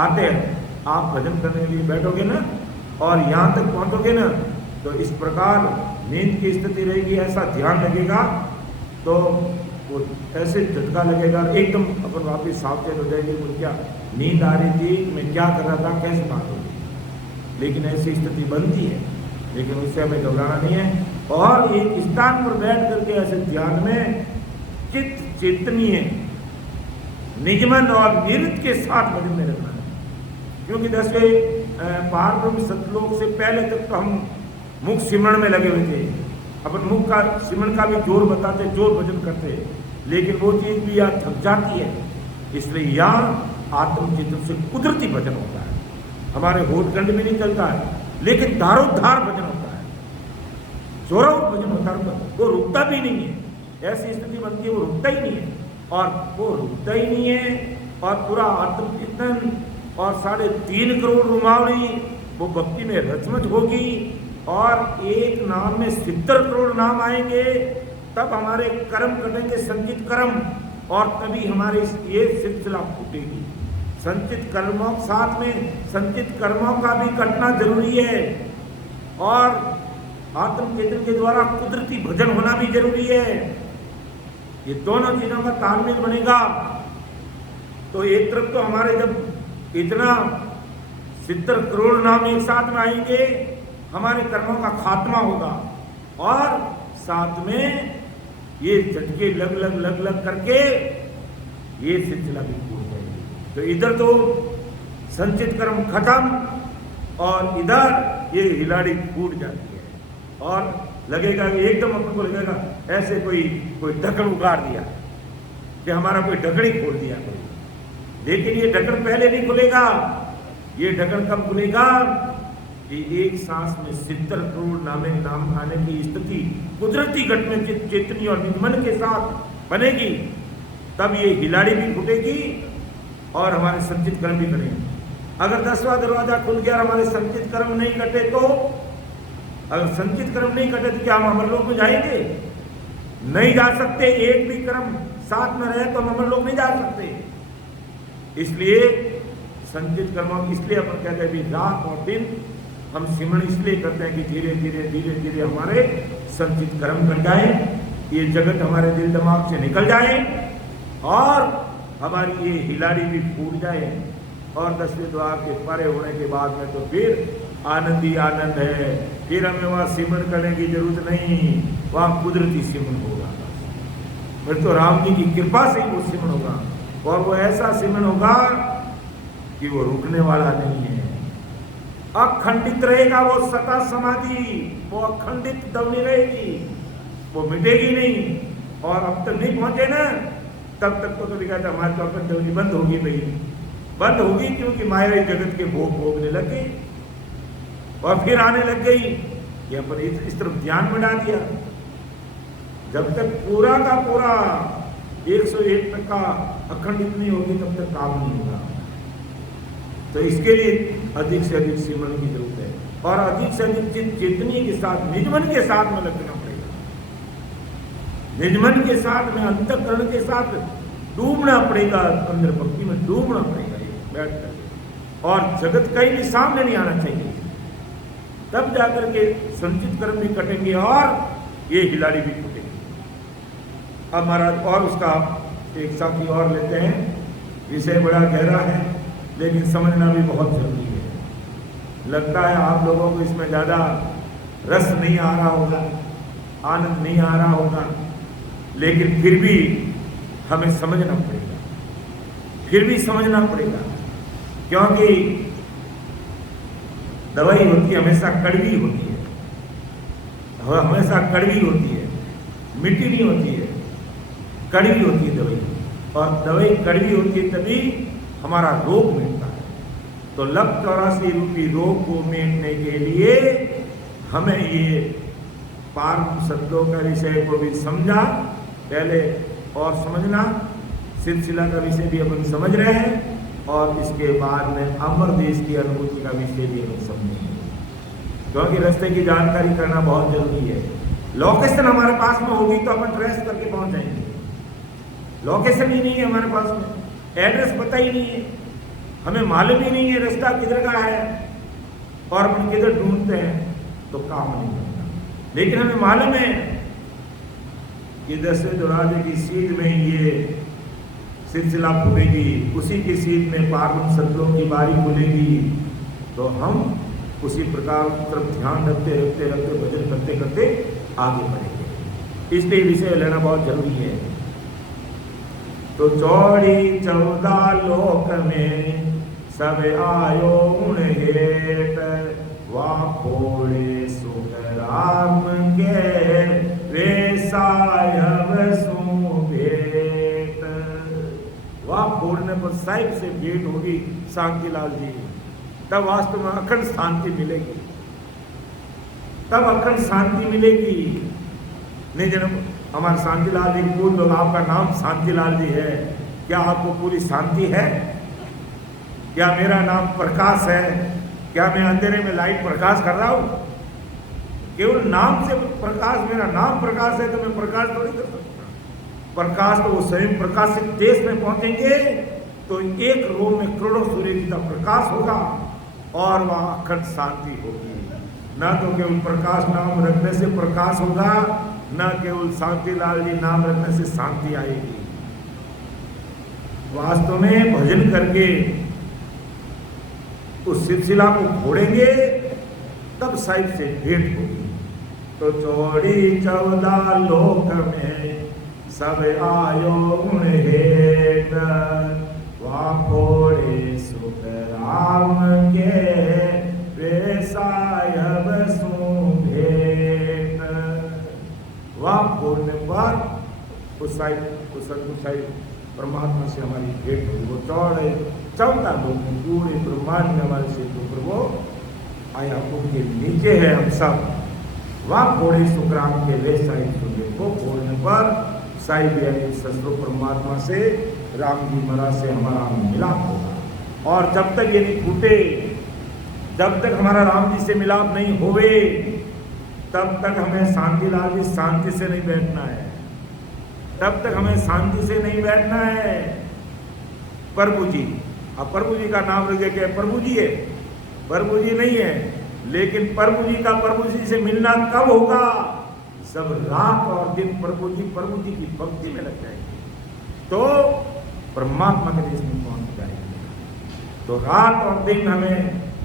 आते हैं। आप भजन करने के लिए बैठोगे ना और यहाँ तक पहुँचोगे ना, तो इस प्रकार नींद की स्थिति रहेगी, ऐसा ध्यान लगेगा, तो वो ऐसे झटका लगेगा, एकदम अपन वापिस सावचेत हो जाएगी। वो क्या नींद आ रही थी, मैं क्या कर रहा था, कैसे बात होगी, लेकिन ऐसी स्थिति बनती है। लेकिन उससे हमें घबराना नहीं है। और एक स्थान पर बैठ करके ऐसे ध्यान में चित्त चेतनीय निगमन और निरुक्त के साथ भजन में रखना है। क्योंकि 10वें पारब्रह्म सतलोक से पहले तक तो हम मुख सिमरण में लगे हुए थे। अपन मुख का सिमरण का भी जोर बताते, जोर भजन करते, लेकिन वो चीज भी यहाँ थक जाती है। इसलिए यहाँ आत्मचिंतन से कुदरती भजन होता है। हमारे होठखंड में नहीं चलता है, लेकिन धारोद्धार भजन होता है, जोरों भजन होता है, वो रुकता भी नहीं है। ऐसी स्थिति बनती है वो रुकता ही नहीं है, और वो रुकता ही नहीं है। और पूरा आत्मचिंतन और 3.5 करोड़ रुमावली वो भक्ति में रचमच होगी, और एक नाम में 70 करोड़ नाम आएंगे, तब हमारे कर्म कटेंगे, संचित कर्म, और तभी हमारे ये सिलसिला फूटेगी। संचित कर्मों के साथ में संचित कर्मों का भी कटना जरूरी है, और आत्मचेतन के द्वारा कुदरती भजन होना भी जरूरी है। ये दोनों चीजों का तालमेल बनेगा तो एक तरफ तो हमारे जब इतना 70 करोड़ नाम एक साथ में आएंगे, हमारे कर्मों का खात्मा होगा, और साथ में ये झटके लग लग लग लग करके ये सिलसिला भी टूट जाएगी। तो इधर तो संचित कर्म खत्म, और इधर ये हिलाड़ी फूट जाती है, और लगेगा एकदम अपन को लगेगा ऐसे कोई ढक्कन उगाड़ दिया, कि हमारा कोई ढक्कन ही खोल दिया कोई। लेकिन ये ढक्कन पहले नहीं खुलेगा। ये ढक्कन कब खुलेगा? कि एक सांस में 70 करोड़ नाम आने की स्थिति कुदरती घटना चेतनी और निगमन के साथ बनेगी, तब ये हिलाड़ी भी फूटेगी और हमारे संचित कर्म भी करेंगे। अगर 10वां दरवाजा खुल गया और हमारे संचित कर्म नहीं कटे, तो अगर संचित कर्म नहीं कटे तो क्या हम अमरलोक में जाएंगे? नहीं जा सकते। एक भी कर्म साथ में रहे तो हम अमरलोक नहीं जा सकते। इसलिए संचित कर्मों की, इसलिए अपन कहते हैं भी रात और दिन हम सिमरण इसलिए करते हैं कि धीरे धीरे धीरे धीरे हमारे संचित कर्म कट जाए, ये जगत हमारे दिल दिमाग से निकल जाए, और हमारी ये हिलाड़ी भी फूट जाए, और 10वें द्वार के परे होने के बाद में तो फिर आनंद ही आनंद है। फिर हमें वहाँ सिमरण करने की जरूरत नहीं, वहाँ कुदरती सिमरण होगा। फिर तो राम जी की कृपा से ही वो सिमरण होगा, और वो ऐसा सिमरण होगा कि वो रुकने वाला नहीं है, अखंडित रहेगा। वो सता समाधि, वो अखंडित दबनी रहेगी, वो मिटेगी नहीं। और अब तक नहीं पहुंचे ना, तब तक तो कभी कहता हमारे तौर पर दबनी बंद होगी, भाई बंद होगी, क्योंकि माया जगत के भोग भोगने लग गई और फिर आने लग गई। ये अपन इस तरफ ध्यान में डाल दिया। जब तक पूरा का पूरा 101% अखंडित नहीं होगी, तब तक काम नहीं होगा। तो इसके लिए अधिक से अधिक सिमरण की जरूरत है, और अधिक से अधिक चित्त चेतनी के साथ, निजमन के साथ में लगना पड़ेगा। निजमन के साथ में, अंतःकरण के साथ डूबना पड़ेगा, अंदर भक्ति में डूबना पड़ेगा बैठ कर, और जगत कहीं भी सामने नहीं आना चाहिए। तब जाकर के संचित कर्म भी कटेंगे और ये हिलाड़ी भी फूटेगी। अब महाराज और उसका एक साथी और लेते हैं। विषय बड़ा गहरा है, लेकिन समझना भी बहुत जरूरी है। लगता है आप लोगों को इसमें ज़्यादा रस नहीं आ रहा होगा, आनंद नहीं आ रहा होगा, लेकिन फिर भी हमें समझना पड़ेगा, फिर भी समझना पड़ेगा, क्योंकि दवाई होती है हमेशा कड़वी होती है, हमेशा कड़वी होती है, मीठी नहीं होती है, कड़वी होती है दवाई। और दवाई कड़वी होती है तभी हमारा रोग मिटता है। तो लब 84 रूपी रोग को मिटने के लिए हमें ये पार्व सत्यों का विषय को भी समझा पहले और समझना, सिलसिला का विषय भी अपन समझ रहे हैं, और इसके बाद में अमर देश की अनुभूति का विषय भी हम समझेंगे, क्योंकि रास्ते की जानकारी करना बहुत जरूरी है। लोकेशन हमारे पास में होगी तो अपन ट्रेस करके पहुंच जाएंगे। लोकेशन ही नहीं है हमारे पास में, एड्रेस पता ही नहीं है, हमें मालूम ही नहीं है रास्ता किधर का है, और अपन किधर ढूंढते हैं तो काम नहीं करता। लेकिन हमें मालूम है कि दशरथ दरवाजे की सीध में ये सिलसिला खुलेगी, उसी की सीध में पार्वण सत्यों की बारी खुलेगी, तो हम उसी प्रकार तरफ ध्यान रखते रखते रखते भजन करते करते आगे बढ़ेंगे। इसलिए विषय लेना बहुत जरूरी है। तो चौड़ी 14 लोक में सब आयो उण हेत, वाह फोड़े सुख राम के वे सायब सु भेट। वाह फोड़ने पर साहिब से भेंट होगी शांतिलाल जी, तब वास्तव में अखंड शांति मिलेगी, तब अखंड शांति मिलेगी। नहीं जन्म हमारे शांतिलाल जी पूर्ण लोग, आपका नाम शांतिलाल जी है, क्या आपको पूरी शांति है? क्या मेरा नाम प्रकाश है? क्या मैं अंधेरे में लाइट प्रकाश कर रहा हूं? केवल नाम से प्रकाश, मेरा नाम प्रकाश है तो मैं प्रकाश थोड़ी कर सकता। प्रकाश तो वो स्वयं प्रकाशित देश में पहुंचेंगे तो एक रोम में करोड़ों सूर्य जी का प्रकाश होगा और वहां अखंड शांति होगी। न तो केवल प्रकाश नाम रखने से प्रकाश होगा, न केवल शांतिलाल जी नाम रखने से शांति आएगी। वास्तव में भजन करके उस सिलसिला को फोड़ेंगे तब साहिब से भेंट होगी। तो चौड़ी 14 लोक में सब आयो उण हेत, वाह फोड़े सुख राम के वे सायब सु भेट। वाह फोड़ने पर उस साहिब, उस सदगुरु साहिब परमात्मा से हमारी भेंट हुई। वो चौड़े 14 लोग में पूरे ब्रह्मांड में हमारे से ऊपर वो आया, उनके नीचे है हम सब। वह फोड़े सुखराम के ले साहिब सुने को फोड़ने पर साहिब यानी ससुर परमात्मा से राम जी महाराज से हमारा मिलाप होगा। और जब तक ये नहीं फूटे, जब तक हमारा राम जी से मिलाप नहीं होवे, तब तक हमें शांतिलाल जी शांति से नहीं बैठना है, तब तक हमें शांति से नहीं बैठना है। प्रभु जी, अब प्रभु जी का नाम रख के प्रभु जी है, प्रभु जी नहीं है, लेकिन प्रभु जी का प्रभु जी से मिलना कब होगा? सब रात और दिन प्रभु जी की भक्ति में लग जाएंगे तो परमात्मा के देश में पहुंच जाएंगे। तो रात और दिन हमें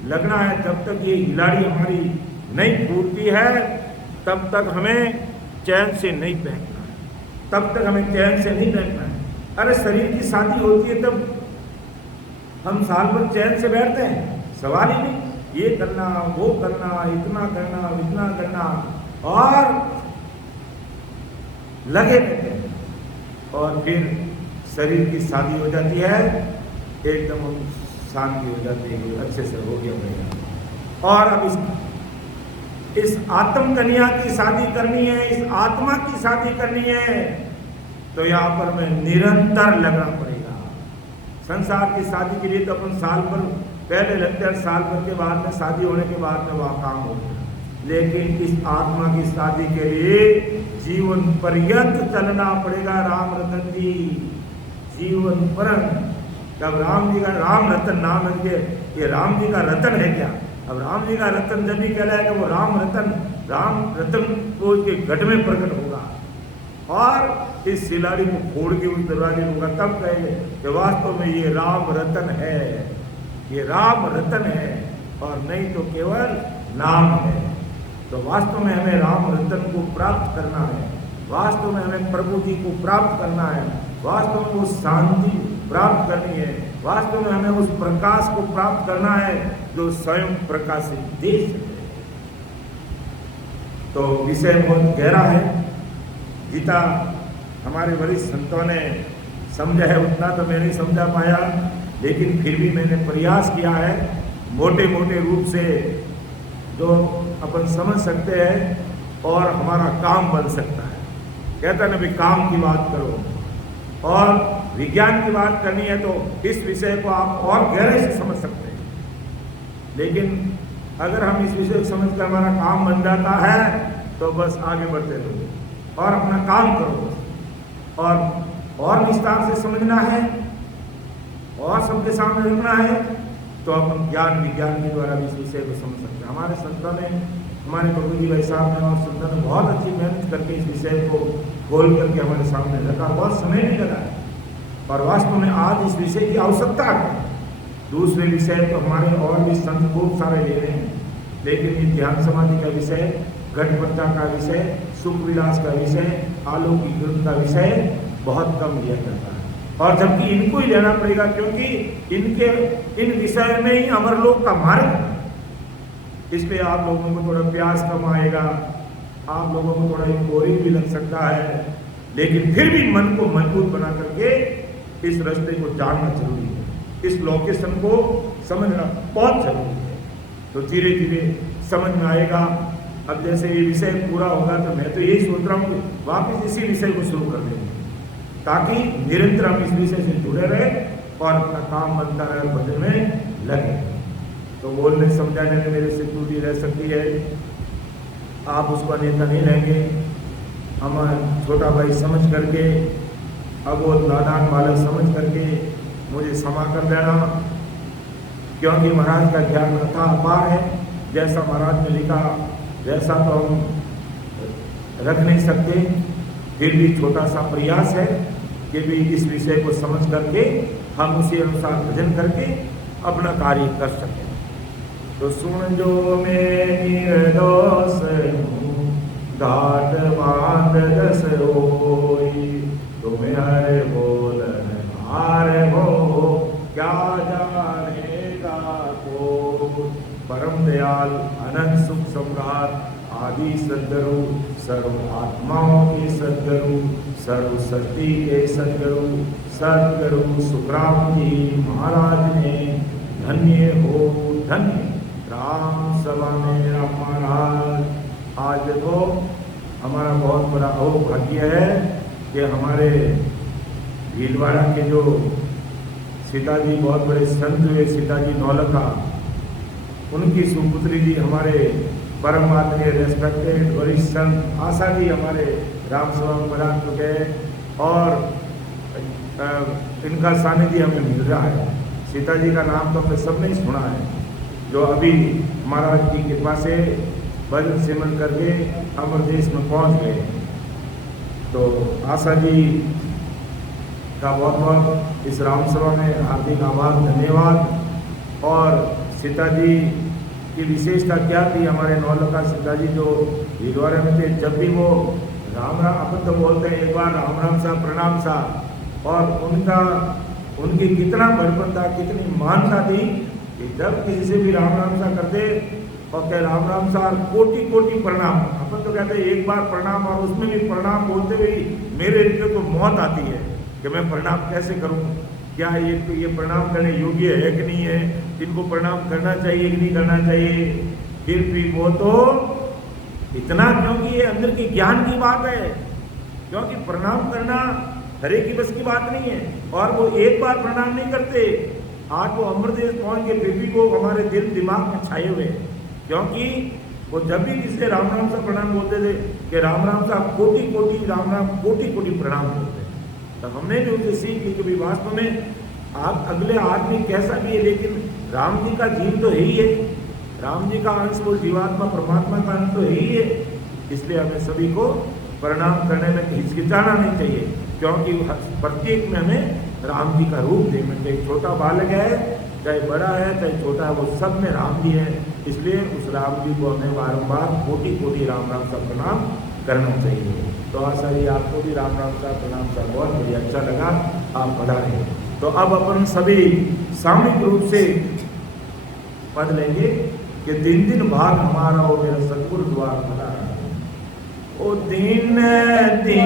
लगना है। जब तक ये हिलाड़ी हमारी नहीं फूटती है तब तक हमें चैन से नहीं बैठना है, तब तक हमें चैन से नहीं बैठना है। अरे शरीर की शादी होती है तब हम साल भर चैन से बैठते हैं? सवाल ही नहीं। ये करना, वो करना, इतना करना, इतना करना, और लगे रहते हैं। और फिर शरीर की शादी हो जाती है, एकदम शांति हो जाती है, अच्छे से हो गया भैया। और अब इस आत्म कन्या की शादी करनी है, इस आत्मा की शादी करनी है, तो यहाँ पर मैं निरंतर लगना पड़ेगा। संसार की शादी के लिए तो अपन साल भर पहले लगते हैं, साल भर के बाद में शादी होने के बाद में वह काम होता है। लेकिन इस आत्मा की शादी के लिए जीवन पर्यंत चलना पड़ेगा। राम रतन जी जीवन पर्यंत। जब राम जी का राम रतन नाम रख के, ये राम जी का रतन है क्या? अब राम जी का रतन जब भी कहलाएगा वो राम रतन को उसके घट में प्रकट होगा और इस सिलाड़ी को फोड़ के उस दरवाजे होगा, तब कहेंगे कि वास्तव में ये राम रतन है, ये राम रतन है, और नहीं तो केवल नाम है। तो वास्तव में हमें राम रतन को प्राप्त करना है, वास्तव में हमें प्रभु जी को प्राप्त करना है, वास्तव में वो शांति प्राप्त करनी है, वास्तव में हमें उस प्रकाश को प्राप्त करना है जो स्वयं प्रकाशित देश है। तो विषय बहुत गहरा है, गीता हमारे वरिष्ठ संतों ने समझा है, उतना तो मैं नहीं समझा पाया, लेकिन फिर भी मैंने प्रयास किया है मोटे मोटे रूप से जो अपन समझ सकते हैं और हमारा काम बन सकता है। कहता ना भी काम की बात करो और विज्ञान की बात करनी है तो इस विषय को आप और गहरे से समझ सकते हैं, लेकिन अगर हम इस विषय को समझकर हमारा काम बन जाता है तो बस आगे बढ़ते रहो और अपना काम करो और विस्तार से समझना है और सबके सामने रखना है तो अपन ज्ञान विज्ञान के द्वारा भी इस विषय को समझ सकते हैं। हमारे संतों ने, हमारे प्रभु जी भाई साहब ने और संतों ने बहुत अच्छी मेहनत करके इस विषय को खोल करके हमारे सामने रखा, बहुत समय नहीं लगा है और वास्तव में आज इस विषय की आवश्यकता है। दूसरे विषय तो हमारे और भी संत खूब सारे ले रहे हैं, लेकिन ये ध्यान समाधि का विषय, घटपट्टा का विषय, सुख विलास का विषय, आलोकीकृत का विषय बहुत कम लिया जाता है और जबकि इनको ही लेना पड़ेगा, क्योंकि इन विषय में ही अमरलोक का मार्ग है। इसलिए आप लोगों को थोड़ा प्यास कम आएगा, आप लोगों को थोड़ा बोरिंग भी लग सकता है, लेकिन फिर भी मन को मजबूत बना करके इस रास्ते को जानना जरूरी है, इस लोकेशन को समझना बहुत जरूरी है। तो धीरे धीरे समझ में आएगा। अब जैसे ये विषय पूरा होगा तो मैं तो यही सोच रहा हूँ कि वापस इसी विषय को शुरू कर देंगे, ताकि निरंतर हम इस विषय से जुड़े रहे और अपना काम बनता रहे, भजन में लगे। तो बोलने समझाने में मेरे से त्रुटि रह सकती है, आप उसको नेता नहीं लेंगे। हम छोटा भाई समझ करके, अब वो नादान बालक समझ करके मुझे क्षमा कर देना, क्योंकि महाराज का ज्ञान अथा अपार है। जैसा महाराज ने लिखा वैसा तो हम रख नहीं सकते, फिर भी छोटा सा प्रयास है कि भी इस विषय को समझ करके हम उसी अनुसार भजन करके अपना कार्य कर सकें। तो सुन जो मैं निर्दोष हूँ, घाट बांध दस रोई, तुम्हें हर बोलन हार हो, क्या जानेगा को। परम दयाल अनंत सुख सम्राट आदि सद्गुरु, सर्व आत्माओं के सद्गुरु, सर्व शक्ति के सद्गुरु सुखराम जी महाराज ने धन्य हो धन्य राम सभा में राम महाराज। आज देखो हमारा बहुत बड़ा अहोभाग्य है कि हमारे भीलवाड़ा के जो सीताजी बहुत बड़े संत हुए, सीताजी नौलखा, उनकी सुपुत्री जी हमारे परम आदरणीय रेस्पेक्टेड वरिष्ठ संत आशा जी हमारे राम सभा में बना चुके हैं और इनका सानिध्य हमें मिल रहा है। सीता जी का नाम तो हमने सबने ही सुना है, जो अभी महाराज की कृपा से भजन सिमरन करके अमर देश में पहुंच गए। तो आशा जी का बहुत बहुत इस राम सभा में हार्दिक आभार, धन्यवाद। और सीता जी की विशेषता क्या थी, हमारे नौलखा सीता जी जो भीलवाड़ा में थे, जब भी वो राम राम, अपन तो बोलते हैं एक बार राम राम सा प्रणाम सा, और उनकी कितना बड़पन था, कितनी मानता थी कि जब किसी से भी राम राम सा करते और कह राम राम सा, कोटि कोटि प्रणाम। अपन तो कहते हैं एक बार प्रणाम, और उसमें भी प्रणाम बोलते हुए मेरे हृदय को मौत आती है कि मैं प्रणाम कैसे करूं, क्या ये प्रणाम करने योग्य है कि नहीं है, इनको प्रणाम करना चाहिए कि नहीं करना चाहिए। फिर भी वो तो इतना, क्योंकि ये अंदर की ज्ञान की बात है, क्योंकि प्रणाम करना हरे की बस की बात नहीं है। और वो एक बार प्रणाम नहीं करते, आज वो अमरदेश पहुंच गए, फिर भी वो हमारे दिल दिमाग में छाए हुए हैं, क्योंकि वो जब भी किसी राम राम सा प्रणाम बोलते थे कि राम राम सा कोटि कोटि राम राम कोटि कोटि प्रणाम बोलते। तो हमने भी उनसे सीख ली कि वास्तव में आप अगले आदमी कैसा भी है, लेकिन राम जी का जीव तो यही है, राम जी का अंश, वो जीवात्मा परमात्मा का अंश तो यही है। इसलिए हमें सभी को प्रणाम करने में हिचकिचाना नहीं चाहिए, क्योंकि प्रत्येक में हमें राम जी का रूप देखना चाहिए। छोटा बालक है चाहे बड़ा है चाहे छोटा है, वो सब में राम जी है। इसलिए उस राम जी को हमें बारंबार कोटि कोटि राम राम सा प्रणाम करना चाहिए। तो आशा जी आपको भी राम राम सा प्रणाम सा बहुत बढ़िया अच्छा लगा, आप पधारे। तो अब अपन सभी सामूहिक रूप से पढ़ लेंगे कि दिन दिन भाग हमारा हो मेरा सतगुरु द्वार भला। ओ दिन दिन